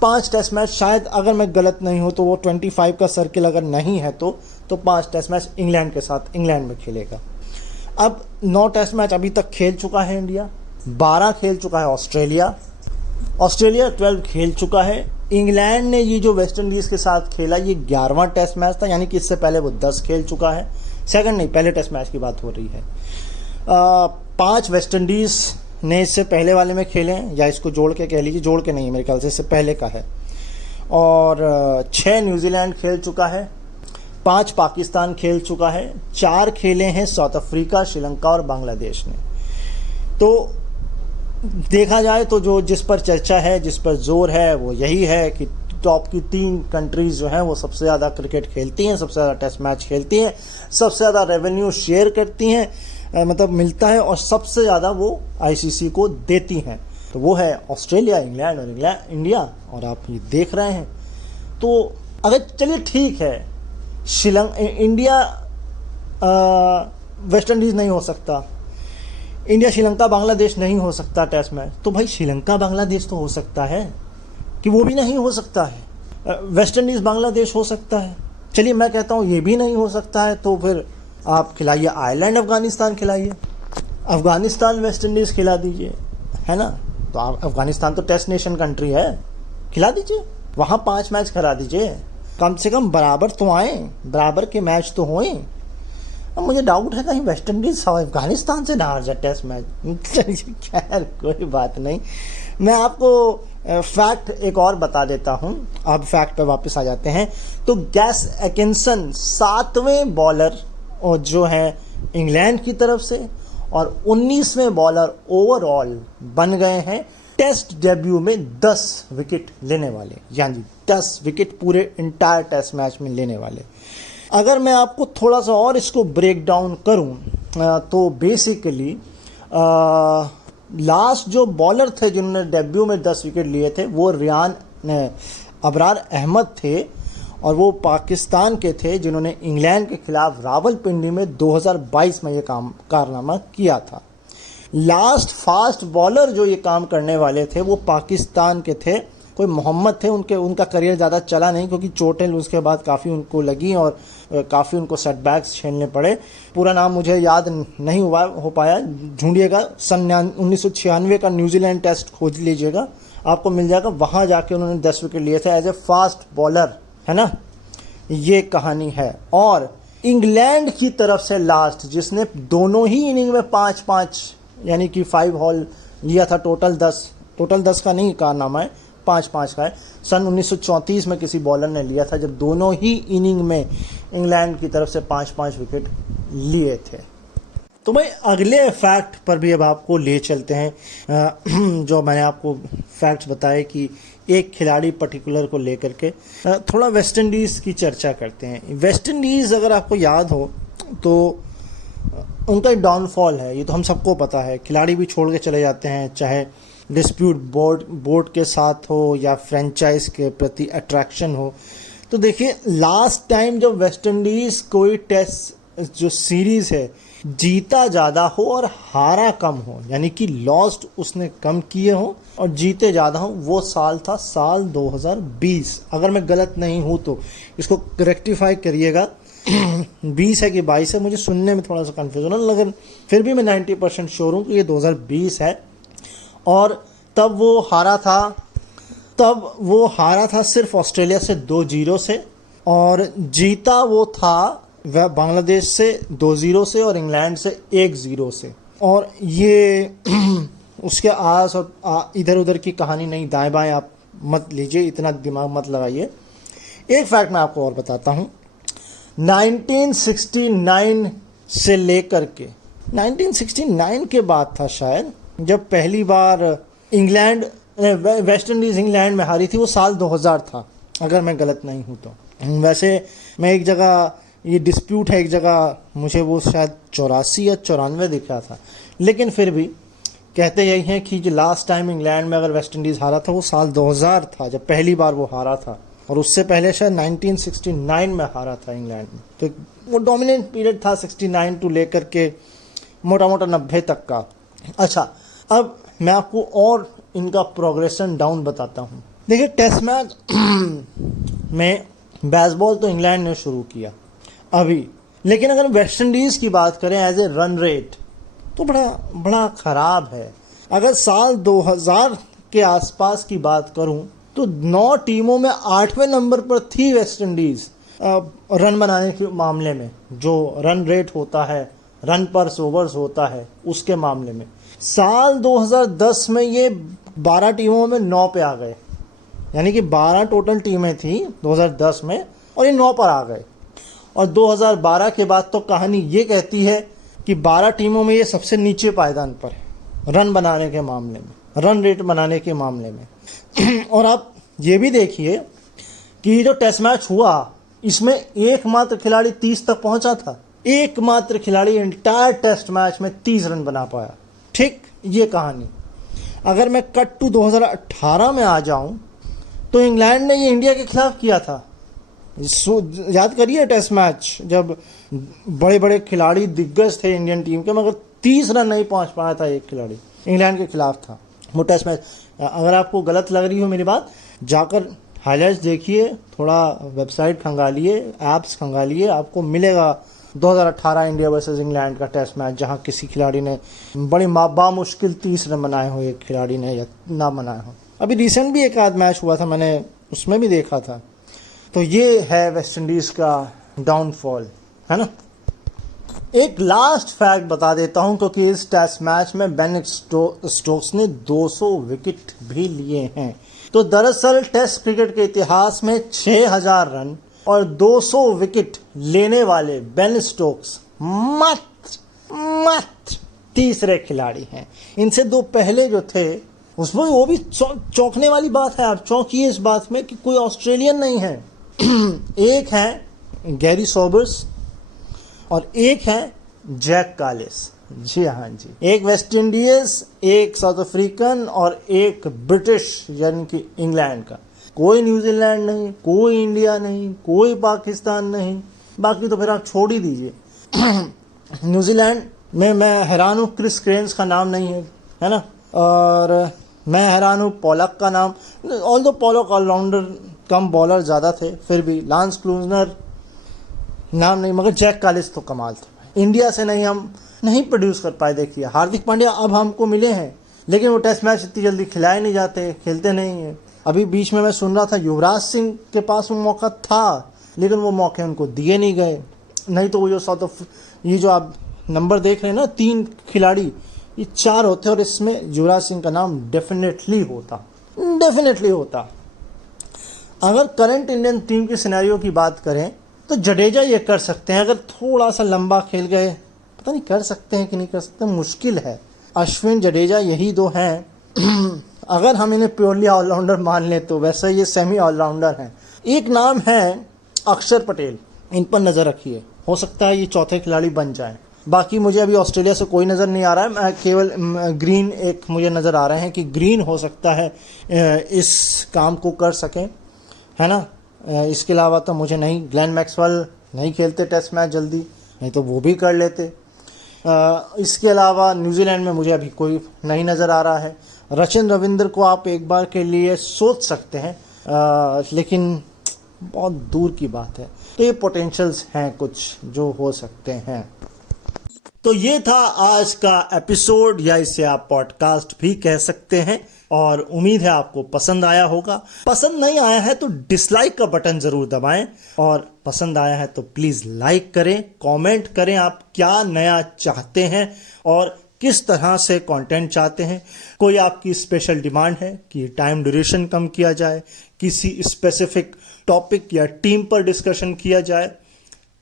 5 टेस्ट मैच, शायद अगर मैं गलत नहीं हूँ तो वो 25 का सर्किल अगर नहीं है तो 5 टेस्ट मैच इंग्लैंड के साथ इंग्लैंड में खेलेगा। अब 9 टेस्ट मैच अभी तक खेल चुका है इंडिया, 12 खेल चुका है ऑस्ट्रेलिया 12 खेल चुका है। इंग्लैंड ने ये जो वेस्ट इंडीज़ के साथ खेला, ये 11वां टेस्ट मैच था, यानी कि इससे पहले वो 10 खेल चुका है। सेकंड नहीं, पहले टेस्ट मैच की बात हो रही है। 5 वेस्ट इंडीज़ ने इससे पहले वाले में खेले हैं, या इसको जोड़ के कह लीजिए, जोड़ के नहीं मेरे ख्याल से इससे पहले का है। और 6 न्यूजीलैंड खेल चुका है, 5 पाकिस्तान खेल चुका है, 4 खेले हैं साउथ अफ्रीका, श्रीलंका और बांग्लादेश ने। तो देखा जाए तो जो जिस पर चर्चा है, जिस पर जोर है, वो यही है कि टॉप की 3 कंट्रीज़ जो हैं वो सबसे ज़्यादा क्रिकेट खेलती हैं, सबसे ज़्यादा टेस्ट मैच खेलती हैं, सबसे ज़्यादा रेवेन्यू शेयर करती हैं, मतलब मिलता है, और सबसे ज़्यादा वो आईसीसी को देती हैं। तो वो है ऑस्ट्रेलिया, इंग्लैंड और इंडिया, और आप ये देख रहे हैं। तो अगर चलिए ठीक है, इंडिया वेस्ट इंडीज़ नहीं हो सकता, इंडिया श्रीलंका बांग्लादेश नहीं हो सकता टेस्ट मैच, तो भाई श्रीलंका बांग्लादेश तो हो सकता है, कि वो भी नहीं हो सकता है? वेस्ट इंडीज़ बांग्लादेश हो सकता है। चलिए मैं कहता हूँ ये भी नहीं हो सकता है, तो फिर आप खिलाइए आयरलैंड अफगानिस्तान, खिलाइए अफगानिस्तान वेस्ट इंडीज़ खिला दीजिए, है ना। तो अफगानिस्तान तो टेस्ट नेशन कंट्री है, खिला दीजिए, वहाँ 5 मैच करा दीजिए। कम से कम बराबर तो आए, बराबर के मैच तो होए। अब मुझे डाउट है कहीं वेस्ट इंडीज अफगानिस्तान से ना हार जाए टेस्ट मैच। खैर कोई बात नहीं, मैं आपको फैक्ट एक और बता देता हूं। अब फैक्ट पे वापस आ जाते हैं। तो गैस एकिंसन 7वें बॉलर और जो है इंग्लैंड की तरफ से और 19वें बॉलर ओवरऑल बन गए हैं टेस्ट डेब्यू में 10 विकेट लेने वाले, यानी 10 विकेट पूरे इंटायर टेस्ट मैच में लेने वाले। अगर मैं आपको थोड़ा सा और इसको ब्रेक डाउन करूं तो बेसिकली लास्ट जो बॉलर थे जिन्होंने डेब्यू में 10 विकेट लिए थे वो रियान अबरार अहमद थे और वो पाकिस्तान के थे जिन्होंने इंग्लैंड के खिलाफ रावलपिंडी में 2022 में ये कारनामा किया था। लास्ट फास्ट बॉलर जो ये काम करने वाले थे वो पाकिस्तान के थे, कोई मोहम्मद थे। उनका करियर ज़्यादा चला नहीं क्योंकि चोटें उसके बाद काफ़ी उनको लगी और काफ़ी उनको सेटबैक्स झेलने पड़े। पूरा नाम मुझे याद नहीं हो पाया, ढूंढिएगा। सन 1996 का न्यूजीलैंड टेस्ट खोज लीजिएगा, आपको मिल जाएगा। वहाँ जाके उन्होंने 10 विकेट लिए थे एज ए फास्ट बॉलर, है ना। ये कहानी है। और इंग्लैंड की तरफ से लास्ट जिसने दोनों ही इनिंग में 5-5 यानी कि 5 हॉल लिया था, टोटल 10 का नहीं कारनामा है, 5-5 का है। सन 1934 में किसी बॉलर ने लिया था जब दोनों ही इनिंग में इंग्लैंड की तरफ से 5-5 विकेट लिए थे। तो भाई अगले फैक्ट पर भी अब आपको ले चलते हैं। जो मैंने आपको फैक्ट्स बताए कि एक खिलाड़ी पर्टिकुलर को लेकर के थोड़ा वेस्ट इंडीज़ की चर्चा करते हैं। वेस्ट इंडीज़ अगर आपको याद हो तो उनका एक डाउनफॉल है, ये तो हम सबको पता है। खिलाड़ी भी छोड़ के चले जाते हैं, चाहे डिस्प्यूट बोर्ड के साथ हो या फ्रेंचाइज के प्रति अट्रैक्शन हो। तो देखिए लास्ट टाइम जब वेस्ट इंडीज़ कोई टेस्ट जो सीरीज़ है जीता ज़्यादा हो और हारा कम हो, यानी कि लॉस्ट उसने कम किए हो और जीते ज़्यादा हो, वो साल था साल 2020। अगर मैं गलत नहीं हूँ तो इसको रेक्टिफाई करिएगा। 20 है कि 22 है, मुझे सुनने में थोड़ा सा कन्फ्यूजन है, लेकिन फिर भी मैं 90% श्योर हूँ कि ये 2020 है। और तब वो हारा था सिर्फ ऑस्ट्रेलिया से 2-0 से, और जीता वो था वह बांग्लादेश से 2-0 से और इंग्लैंड से 1-0 से। और ये उसके आस और इधर उधर की कहानी नहीं, दाएं बाएं आप मत लीजिए, इतना दिमाग मत लगाइए। एक फैक्ट मैं आपको और बताता हूँ। 1969 से लेकर के 1969 के बाद था शायद जब पहली बार वेस्ट इंडीज़ इंग्लैंड में हारी थी, वो साल 2000 था अगर मैं गलत नहीं हूँ तो। वैसे मैं एक जगह, ये डिस्प्यूट है, एक जगह मुझे वो शायद 84 या 94 दिखा था, लेकिन फिर भी कहते यही हैं कि जो लास्ट टाइम इंग्लैंड में अगर वेस्ट इंडीज़ हारा था वो साल 2000 था जब पहली बार वो हारा था, और उससे पहले शायद 1969 में हारा था इंग्लैंड में। तो वो डोमिनेंट पीरियड था 69 टू लेकर के मोटा 90 तक का। अच्छा, अब मैं आपको और इनका प्रोग्रेशन डाउन बताता हूँ। देखिए टेस्ट मैच में बेसबॉल तो इंग्लैंड ने शुरू किया अभी, लेकिन अगर वेस्ट इंडीज़ की बात करें एज ए रन रेट तो बड़ा ख़राब है। अगर साल 2000 के आसपास की बात करूं तो 9 टीमों में 8वें नंबर पर थी वेस्ट इंडीज़ रन बनाने के मामले में, जो रन रेट होता है, रन पर ओवर्स होता है, उसके मामले में। साल 2010 में ये 12 टीमों में 9 पे आ गए, यानी कि 12 टोटल टीमें थी 2010 में और ये 9 पर आ गए। और 2012 के बाद तो कहानी ये कहती है कि 12 टीमों में ये सबसे नीचे पायदान पर है रन बनाने के मामले में, रन रेट बनाने के मामले में। और आप ये भी देखिए कि जो टेस्ट मैच हुआ इसमें एकमात्र खिलाड़ी 30 तक पहुंचा था, एकमात्र खिलाड़ी एंटायर टेस्ट मैच में 30 रन बना पाया। ठीक, ये कहानी। अगर मैं कट टू 2018 में आ जाऊं तो इंग्लैंड ने ये इंडिया के खिलाफ किया था। याद करिए टेस्ट मैच जब बड़े बड़े खिलाड़ी दिग्गज थे इंडियन टीम के, मगर 30 रन नहीं पहुंच पाया था एक खिलाड़ी, इंग्लैंड के खिलाफ था वो टेस्ट मैच। अगर आपको गलत लग रही हो मेरी बात, जाकर हाईलाइट्स देखिए, थोड़ा वेबसाइट खंगालिए, ऐप्स खंगालिए, आपको मिलेगा 2018 इंडिया वर्सेस इंग्लैंड का टेस्ट मैच, जहां किसी खिलाड़ी ने बड़ी बामुश्किल 30 रन बनाए हो, एक खिलाड़ी ने या ना बनाए हो। अभी रिसेंट भी एक आध मैच हुआ था, मैंने उसमें भी देखा था। तो ये है वेस्ट इंडीज का डाउनफॉल, है ना। एक लास्ट फैक्ट बता देता हूं, क्योंकि इस टेस्ट मैच में बेन स्टोक्स ने 200 विकेट भी लिए हैं। तो दरअसल टेस्ट क्रिकेट के इतिहास में 6000 रन और 200 विकेट लेने वाले बेन स्टोक्स मात्र तीसरे खिलाड़ी हैं। इनसे दो पहले जो थे उसमें वो भी चौंकने वाली बात है। आप चौंकिए इस बात में कि कोई ऑस्ट्रेलियन नहीं है। एक है गैरी सॉबर्स और एक है जैक कालिस। जी हाँ जी, एक वेस्ट इंडीज, एक साउथ अफ्रीकन और एक ब्रिटिश यानी कि इंग्लैंड का। कोई न्यूजीलैंड नहीं, कोई इंडिया नहीं, कोई पाकिस्तान नहीं, बाकी तो फिर आप छोड़ ही दीजिए। न्यूजीलैंड में मैं हैरान हूँ क्रिस क्रेन्स का नाम नहीं है ना। और मैं हैरान हूँ पोलक का नाम, ऑल्दो पोलक ऑलराउंडर कम बॉलर ज़्यादा थे, फिर भी लांस क्लूजनर नाम नहीं, मगर जैक कालिस तो कमाल था। इंडिया से हम नहीं प्रोड्यूस कर पाए। देखिए हार्दिक पांड्या अब हमको मिले हैं, लेकिन वो टेस्ट मैच इतनी जल्दी खिलाए नहीं जाते, खेलते नहीं हैं। अभी बीच में मैं सुन रहा था युवराज सिंह के पास वो मौका था, लेकिन वो मौके उनको दिए नहीं गए। नहीं तो वो जो ये जो आप नंबर देख रहे हैं ना, 3 खिलाड़ी, ये 4 होते और इसमें युवराज सिंह का नाम डेफिनेटली होता। अगर करंट इंडियन टीम की सिनेरियो की बात करें तो जडेजा ये कर सकते हैं, अगर थोड़ा सा लंबा खेल गए। पता नहीं कर सकते हैं कि नहीं कर सकते, मुश्किल है। अश्विन जडेजा यही 2 हैं। अगर हम इन्हें प्योरली ऑलराउंडर मान लें तो वैसे ये सेमी ऑलराउंडर हैं। एक नाम है अक्षर पटेल, इन पर नज़र रखिए, हो सकता है ये चौथे खिलाड़ी बन जाए। बाकी मुझे अभी ऑस्ट्रेलिया से कोई नज़र नहीं आ रहा है, मैं केवल ग्रीन एक मुझे नज़र आ रहे हैं कि ग्रीन हो सकता है इस काम को कर सकें, है ना। इसके अलावा तो मुझे नहीं, ग्लेन मैक्सवेल नहीं खेलते टेस्ट मैच जल्दी, नहीं तो वो भी कर लेते। इसके अलावा न्यूजीलैंड में मुझे अभी कोई नहीं नज़र आ रहा है। रचिन रविंद्र को आप एक बार के लिए सोच सकते हैं, लेकिन बहुत दूर की बात है। तो ये पोटेंशियल्स हैं कुछ जो हो सकते हैं। तो ये था आज का एपिसोड, या इसे आप पॉडकास्ट भी कह सकते हैं, और उम्मीद है आपको पसंद आया होगा। पसंद नहीं आया है तो डिसलाइक का बटन जरूर दबाएं, और पसंद आया है तो प्लीज लाइक करें, कमेंट करें आप क्या नया चाहते हैं और किस तरह से कंटेंट चाहते हैं। कोई आपकी स्पेशल डिमांड है कि टाइम ड्यूरेशन कम किया जाए, किसी स्पेसिफिक टॉपिक या टीम पर डिस्कशन किया जाए,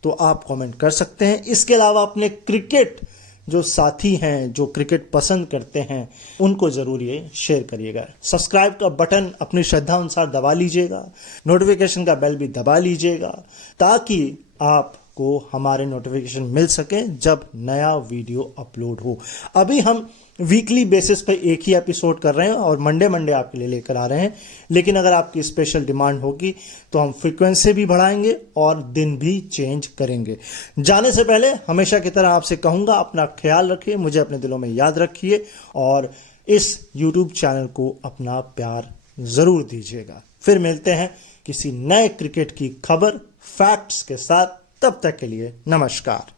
तो आप कमेंट कर सकते हैं। इसके अलावा अपने क्रिकेट जो साथी हैं, जो क्रिकेट पसंद करते हैं, उनको जरूर ये शेयर करिएगा। सब्सक्राइब का बटन अपनी श्रद्धा अनुसार दबा लीजिएगा, नोटिफिकेशन का बेल भी दबा लीजिएगा, ताकि आपको हमारे नोटिफिकेशन मिल सके जब नया वीडियो अपलोड हो। अभी हम वीकली बेसिस पे एक ही एपिसोड कर रहे हैं और मंडे आपके लिए लेकर आ रहे हैं, लेकिन अगर आपकी स्पेशल डिमांड होगी तो हम फ्रीक्वेंसी भी बढ़ाएंगे और दिन भी चेंज करेंगे। जाने से पहले हमेशा की तरह आपसे कहूंगा, अपना ख्याल रखिए, मुझे अपने दिलों में याद रखिए, और इस YouTube चैनल को अपना प्यार जरूर दीजिएगा। फिर मिलते हैं किसी नए क्रिकेट की खबर, फैक्ट्स के साथ। तब तक के लिए नमस्कार।